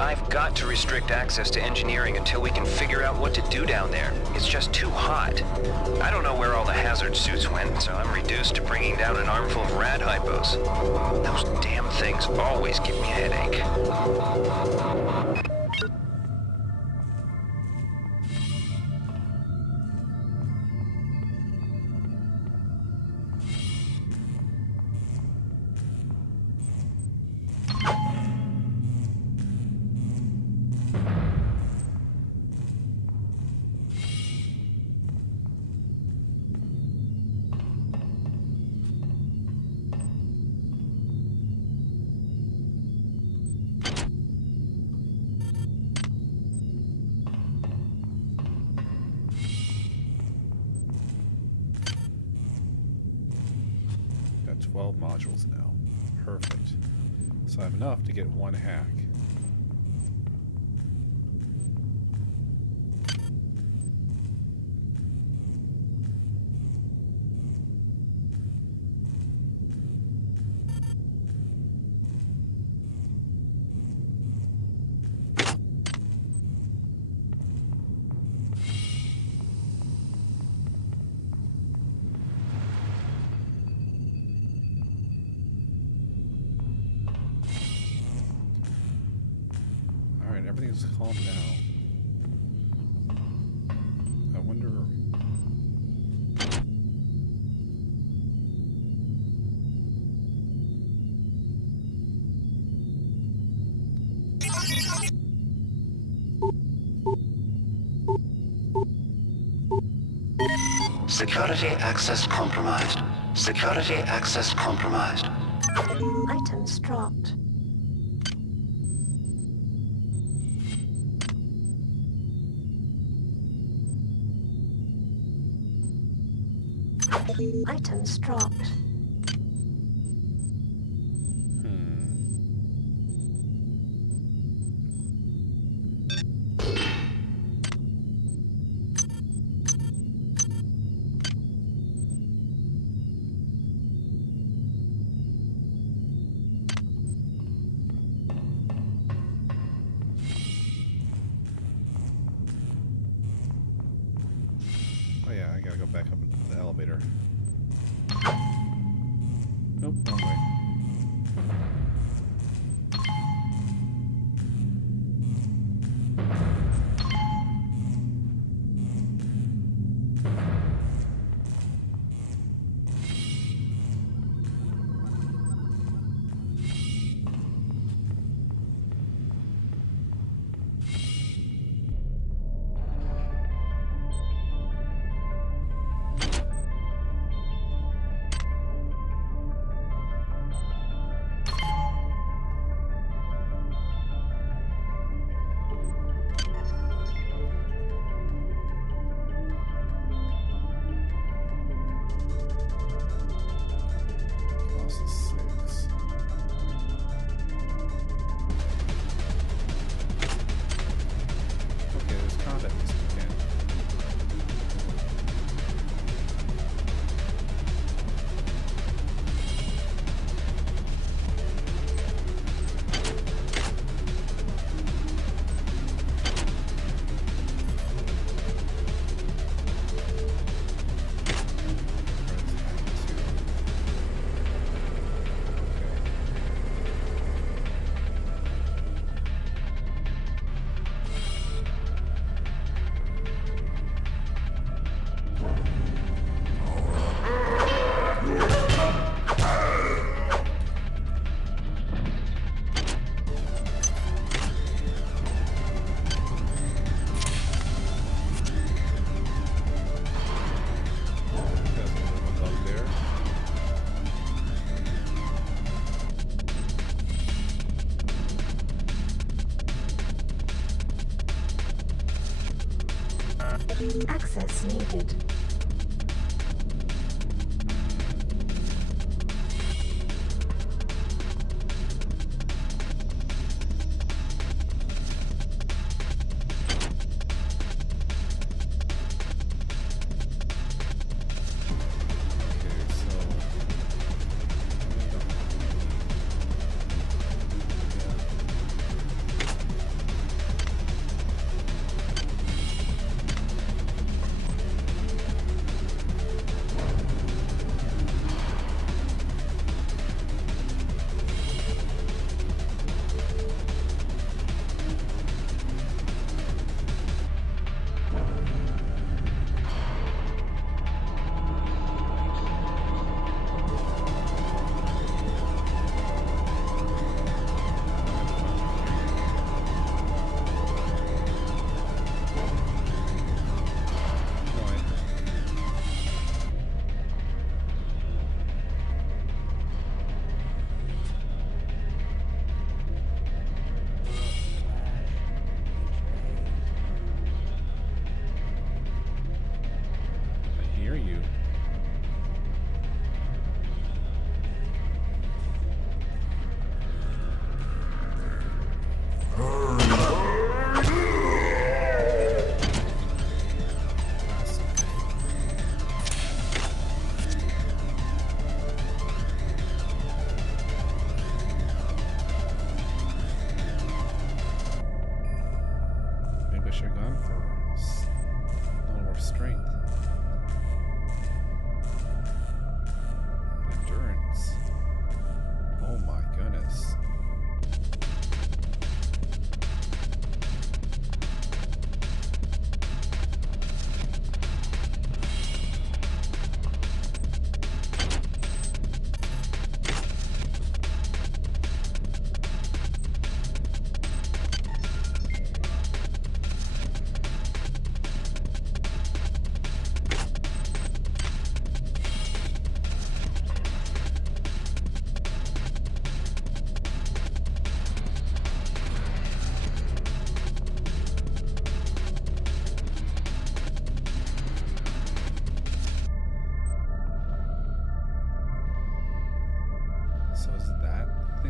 I've got to restrict access to engineering until we can figure out what to do down there. It's just too hot. I don't know where all the hazard suits went, so I'm reduced to bringing down an armful of rad hypos. Those damn things always give me a headache. Got 12 modules now. Perfect. So I have enough to get one hack. Everything's calm now. I wonder... Security access compromised. Security access compromised. Items dropped. Items dropped. Oh yeah, I gotta go back up into the elevator. Nope, wrong way. Access needed.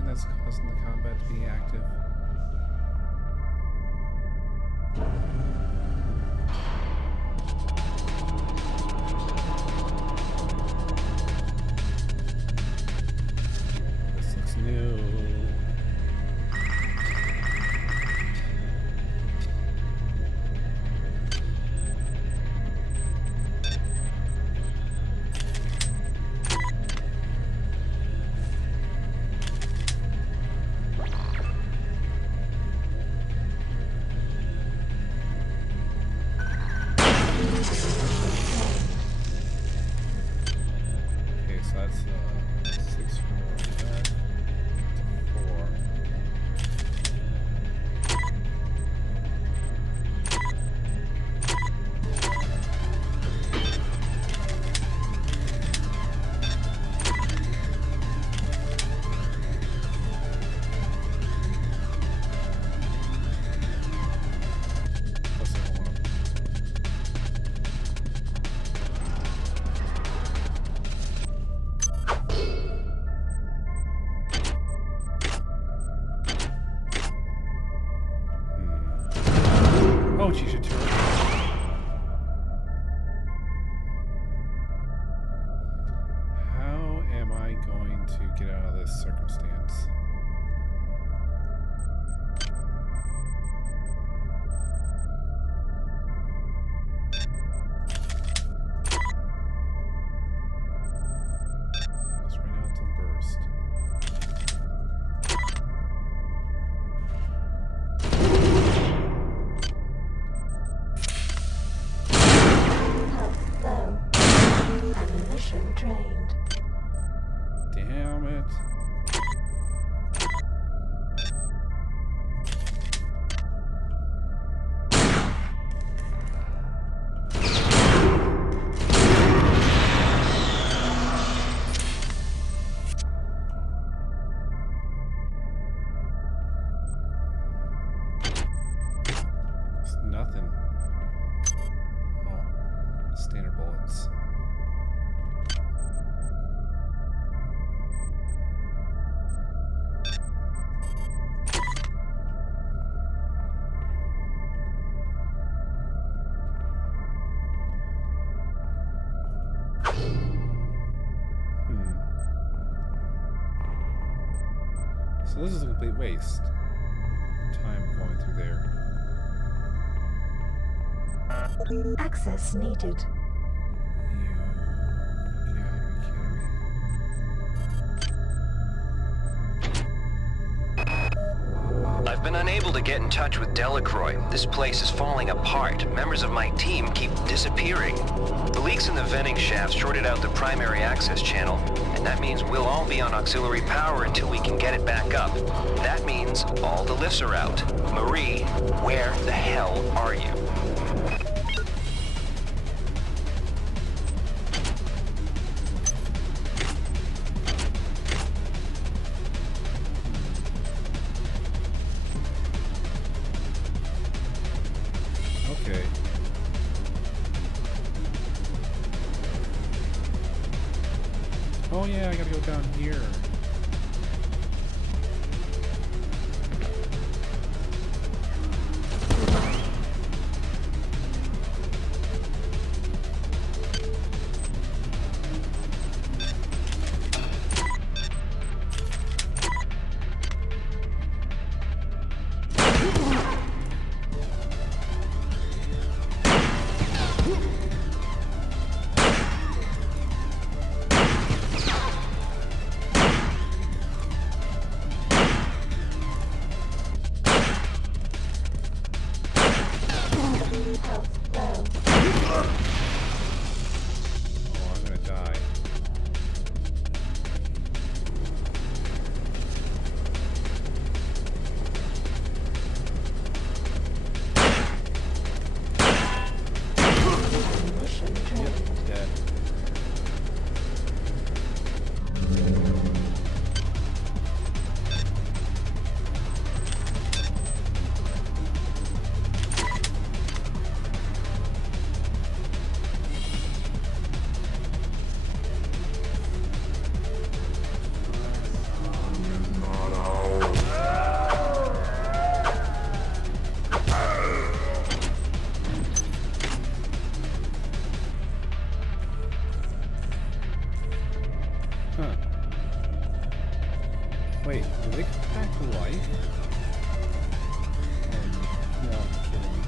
that's causing the combat to be active. This looks new. Oh, geez, you're turret. How am I going to get out of this circumstance? Because right now it's a burst. Ammunition drained. Damn it. There's nothing. Oh standard bullets. So this is a complete waste. Time going through there. Access needed. I've been unable to get in touch with Delacroix. This place is falling apart. Members of my team keep disappearing. The leaks in the venting shaft shorted out the primary access channel, and that means we'll all be on auxiliary power until we can get it back up. That means all the lifts are out. Marie, where the hell are you? Okay. Oh yeah, I gotta go down here. Oh, I'm gonna die. Yep, dead. Huh. Wait, do they come back to life? Oh, no, you're kidding me.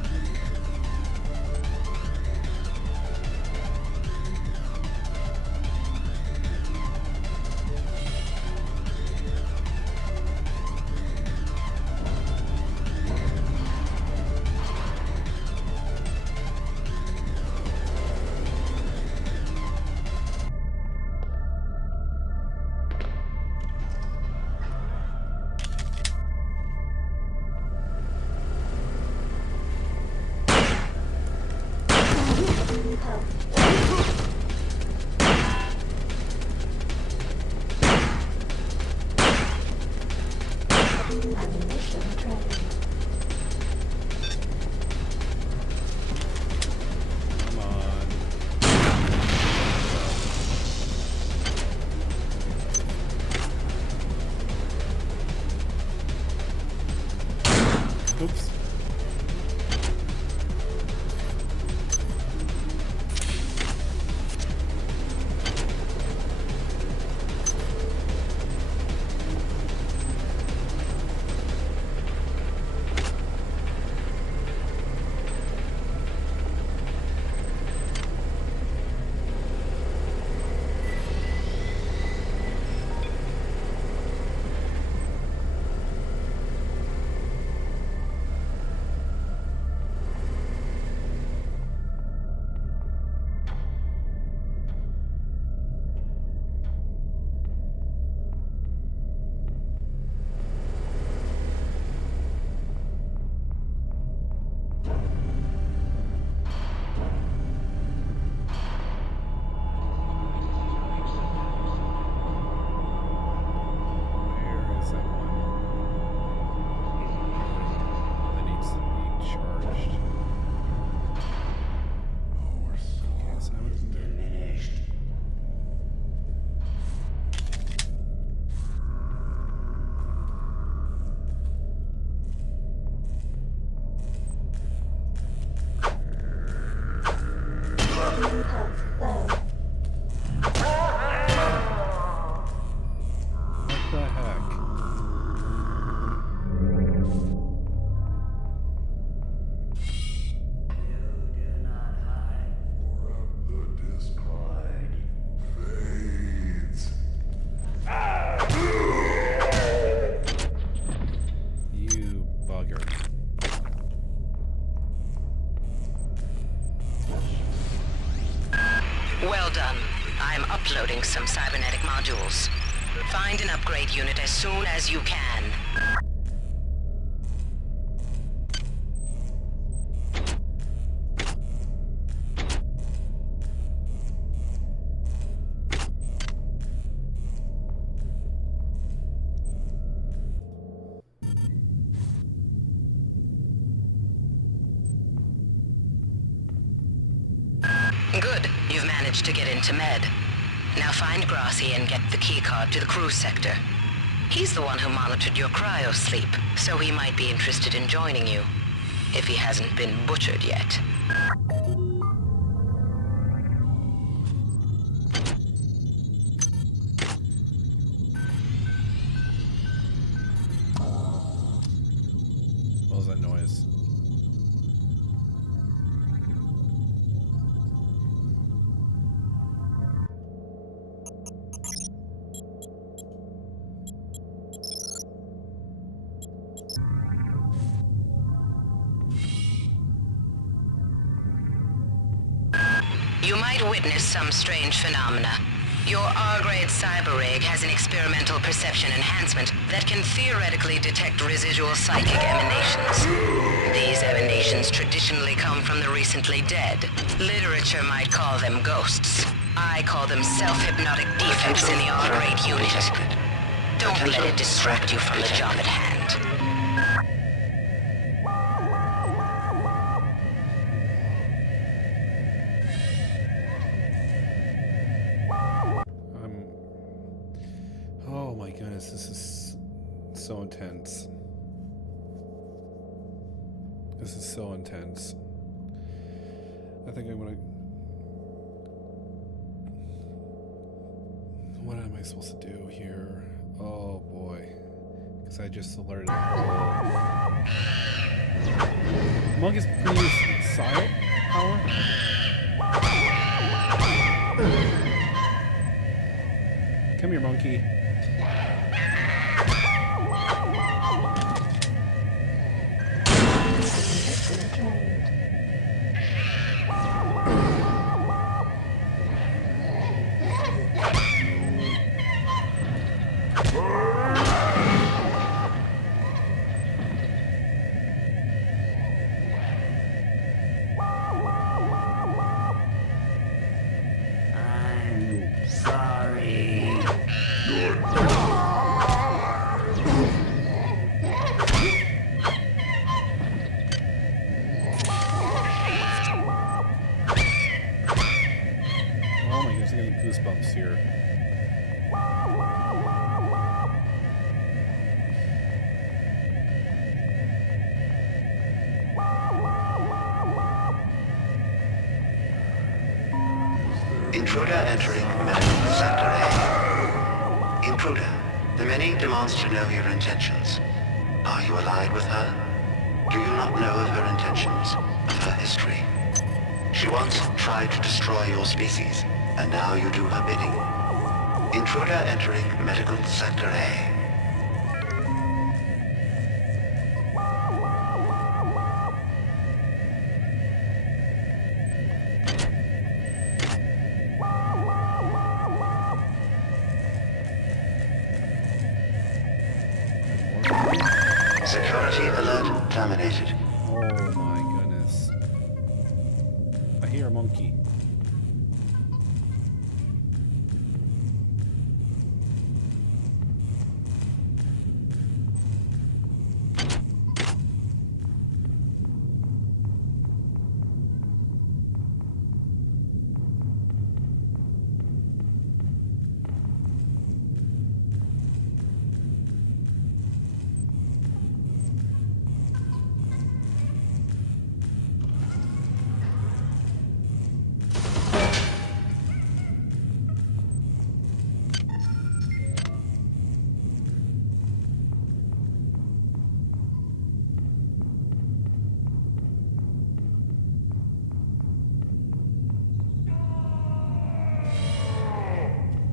Well done. I'm uploading some cybernetic modules. Find an upgrade unit as soon as you can. Good. You've managed to get into Med. Now find Grassi and get the keycard to the cruise sector. He's the one who monitored your cryo-sleep, so he might be interested in joining you, if he hasn't been butchered yet. What was that noise? You might witness some strange phenomena. Your R-grade cyber rig has an experimental perception enhancement that can theoretically detect residual psychic emanations. These emanations traditionally come from the recently dead. Literature might call them ghosts. I call them self-hypnotic defects in the R-grade unit. Don't let it distract you from the job at hand. Oh my goodness, this is so intense. This is so intense. I think I'm gonna... What am I supposed to do here? Oh boy. Because I just alerted. Monk is pretty silent power. Come here, monkey. Goosebumps here. Intruder entering medical sector A. Intruder, the Many demands to know your intentions. Are you allied with her? Do you not know of her intentions, of her history? She once tried to destroy your species, and now you do her bidding. Intruder entering medical sector A. Security alert terminated. Oh my goodness. I hear a monkey.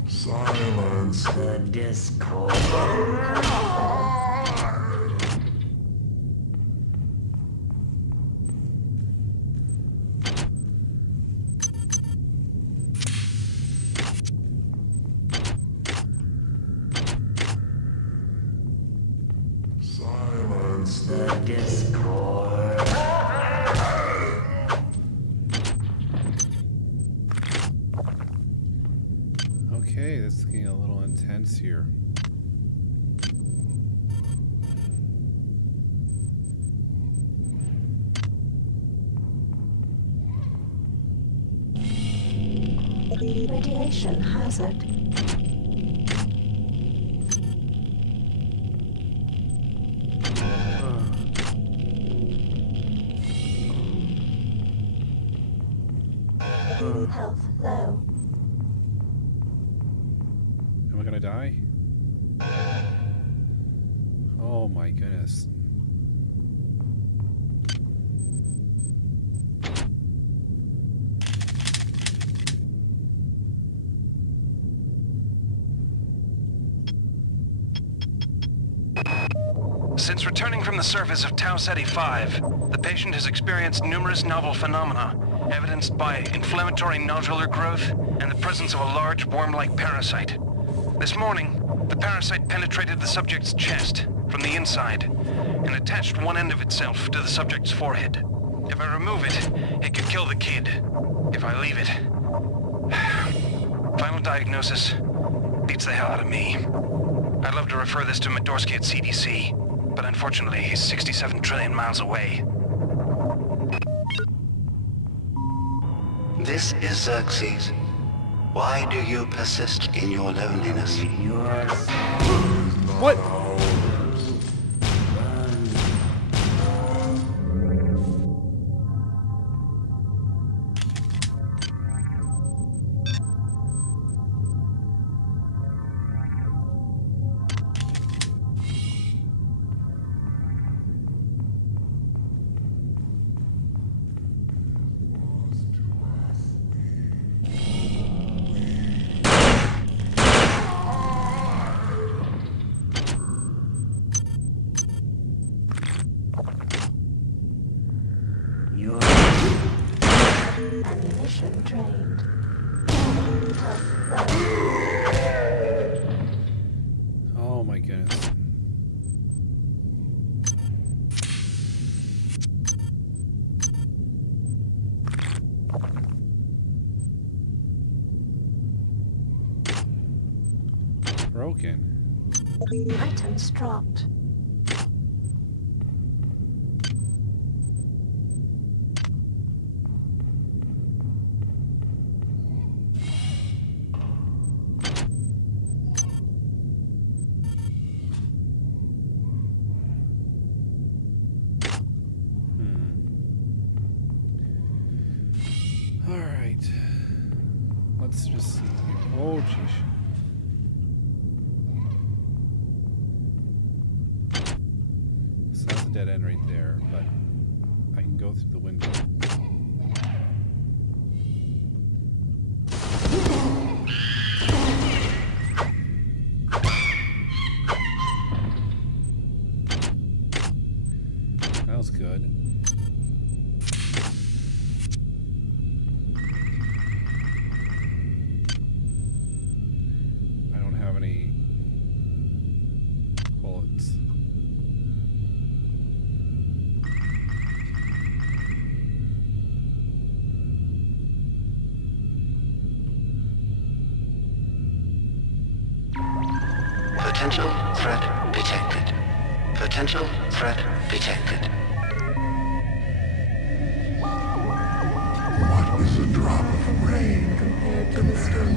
Silence the discord. Okay, this is getting a little intense here. Radiation hazard. Health low. Am I gonna die? Oh my goodness. Since returning from the surface of Tau Ceti 5, the patient has experienced numerous novel phenomena, evidenced by inflammatory nodular growth and the presence of a large worm-like parasite. This morning, the parasite penetrated the subject's chest from the inside and attached one end of itself to the subject's forehead. If I remove it, it could kill the kid. If I leave it... Final diagnosis beats the hell out of me. I'd love to refer this to Medorsky at CDC, but unfortunately he's 67 trillion miles away. This is Xerxes. Why do you persist in your loneliness? What? Ammunition trained. Oh my goodness. Broken. Items dropped. Alright. Let's just see here. Oh, jeez. So that's a dead end right there, but I can go through the window. That was good. I don't have any bullets. Potential threat detected. Potential threat detected. What is a drop of rain compared to the storm?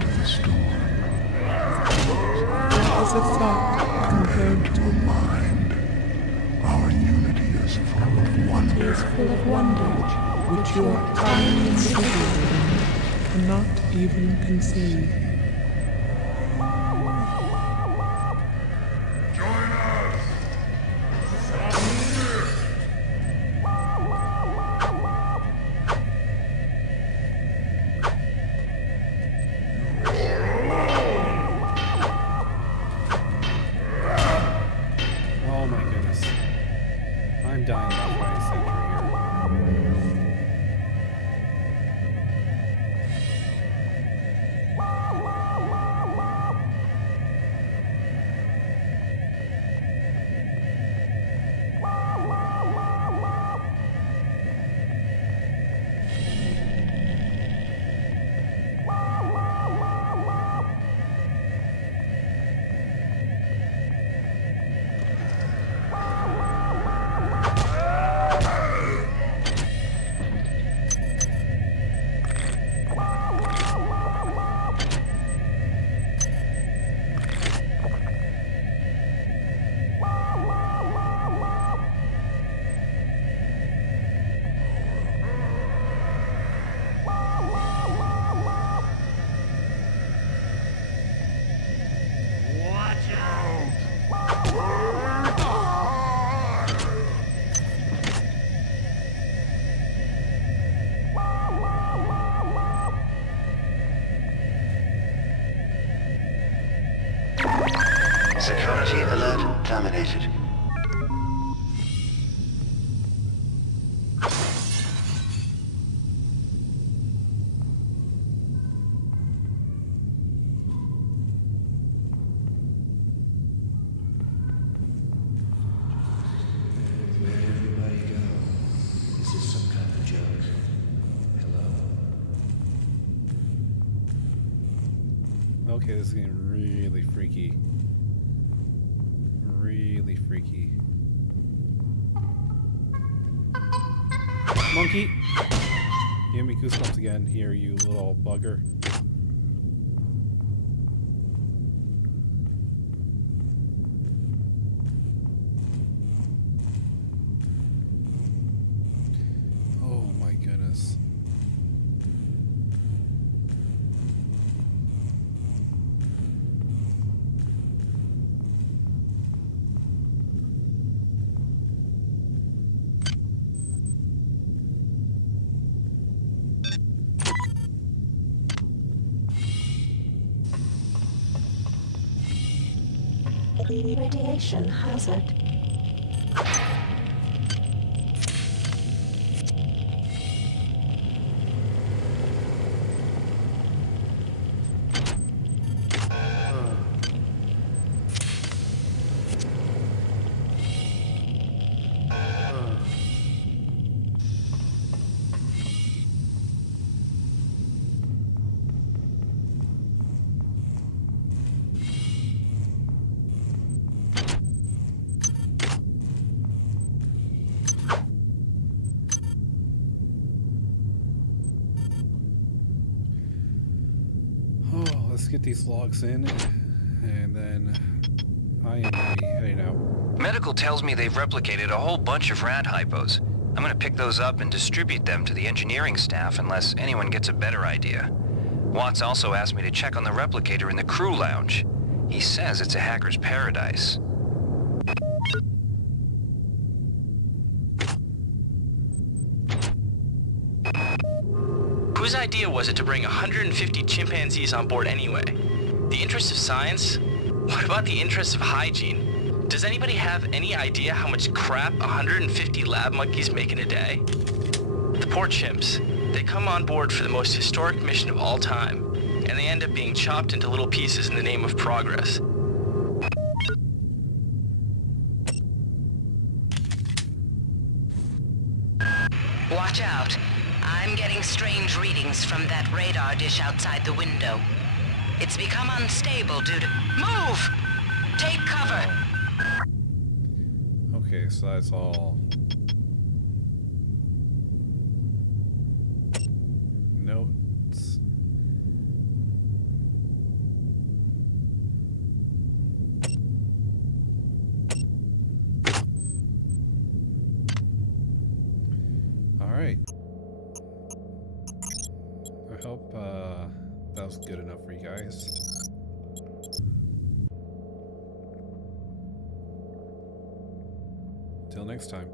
What is a thought compared to a mind? Our unity is full of wonder. Is full of wonder, which your tiny invisible cannot even conceive. Oh my goodness. I'm dying left, right, and center here. Security alert terminated. Where'd everybody go? Is this some kind of joke? Hello? Okay, this is getting really freaky. Really freaky. Monkey! Give me goosebumps again here, you little bugger. Oh my goodness. Radiation hazard. Let's get these logs in, and then I am heading out. Medical tells me they've replicated a whole bunch of rad hypos. I'm gonna pick those up and distribute them to the engineering staff unless anyone gets a better idea. Watts also asked me to check on the replicator in the crew lounge. He says it's a hacker's paradise. Whose idea was it to bring 150 chimpanzees on board anyway? The interest of science? What about the interest of hygiene? Does anybody have any idea how much crap 150 lab monkeys make in a day? The poor chimps. They come on board for the most historic mission of all time, and they end up being chopped into little pieces in the name of progress. Watch out. I'm getting strange readings from that radar dish outside the window. It's become unstable due to... Move! Take cover! Okay, so that's all. Notes. All right. I hope that was good enough for you guys. Till next time.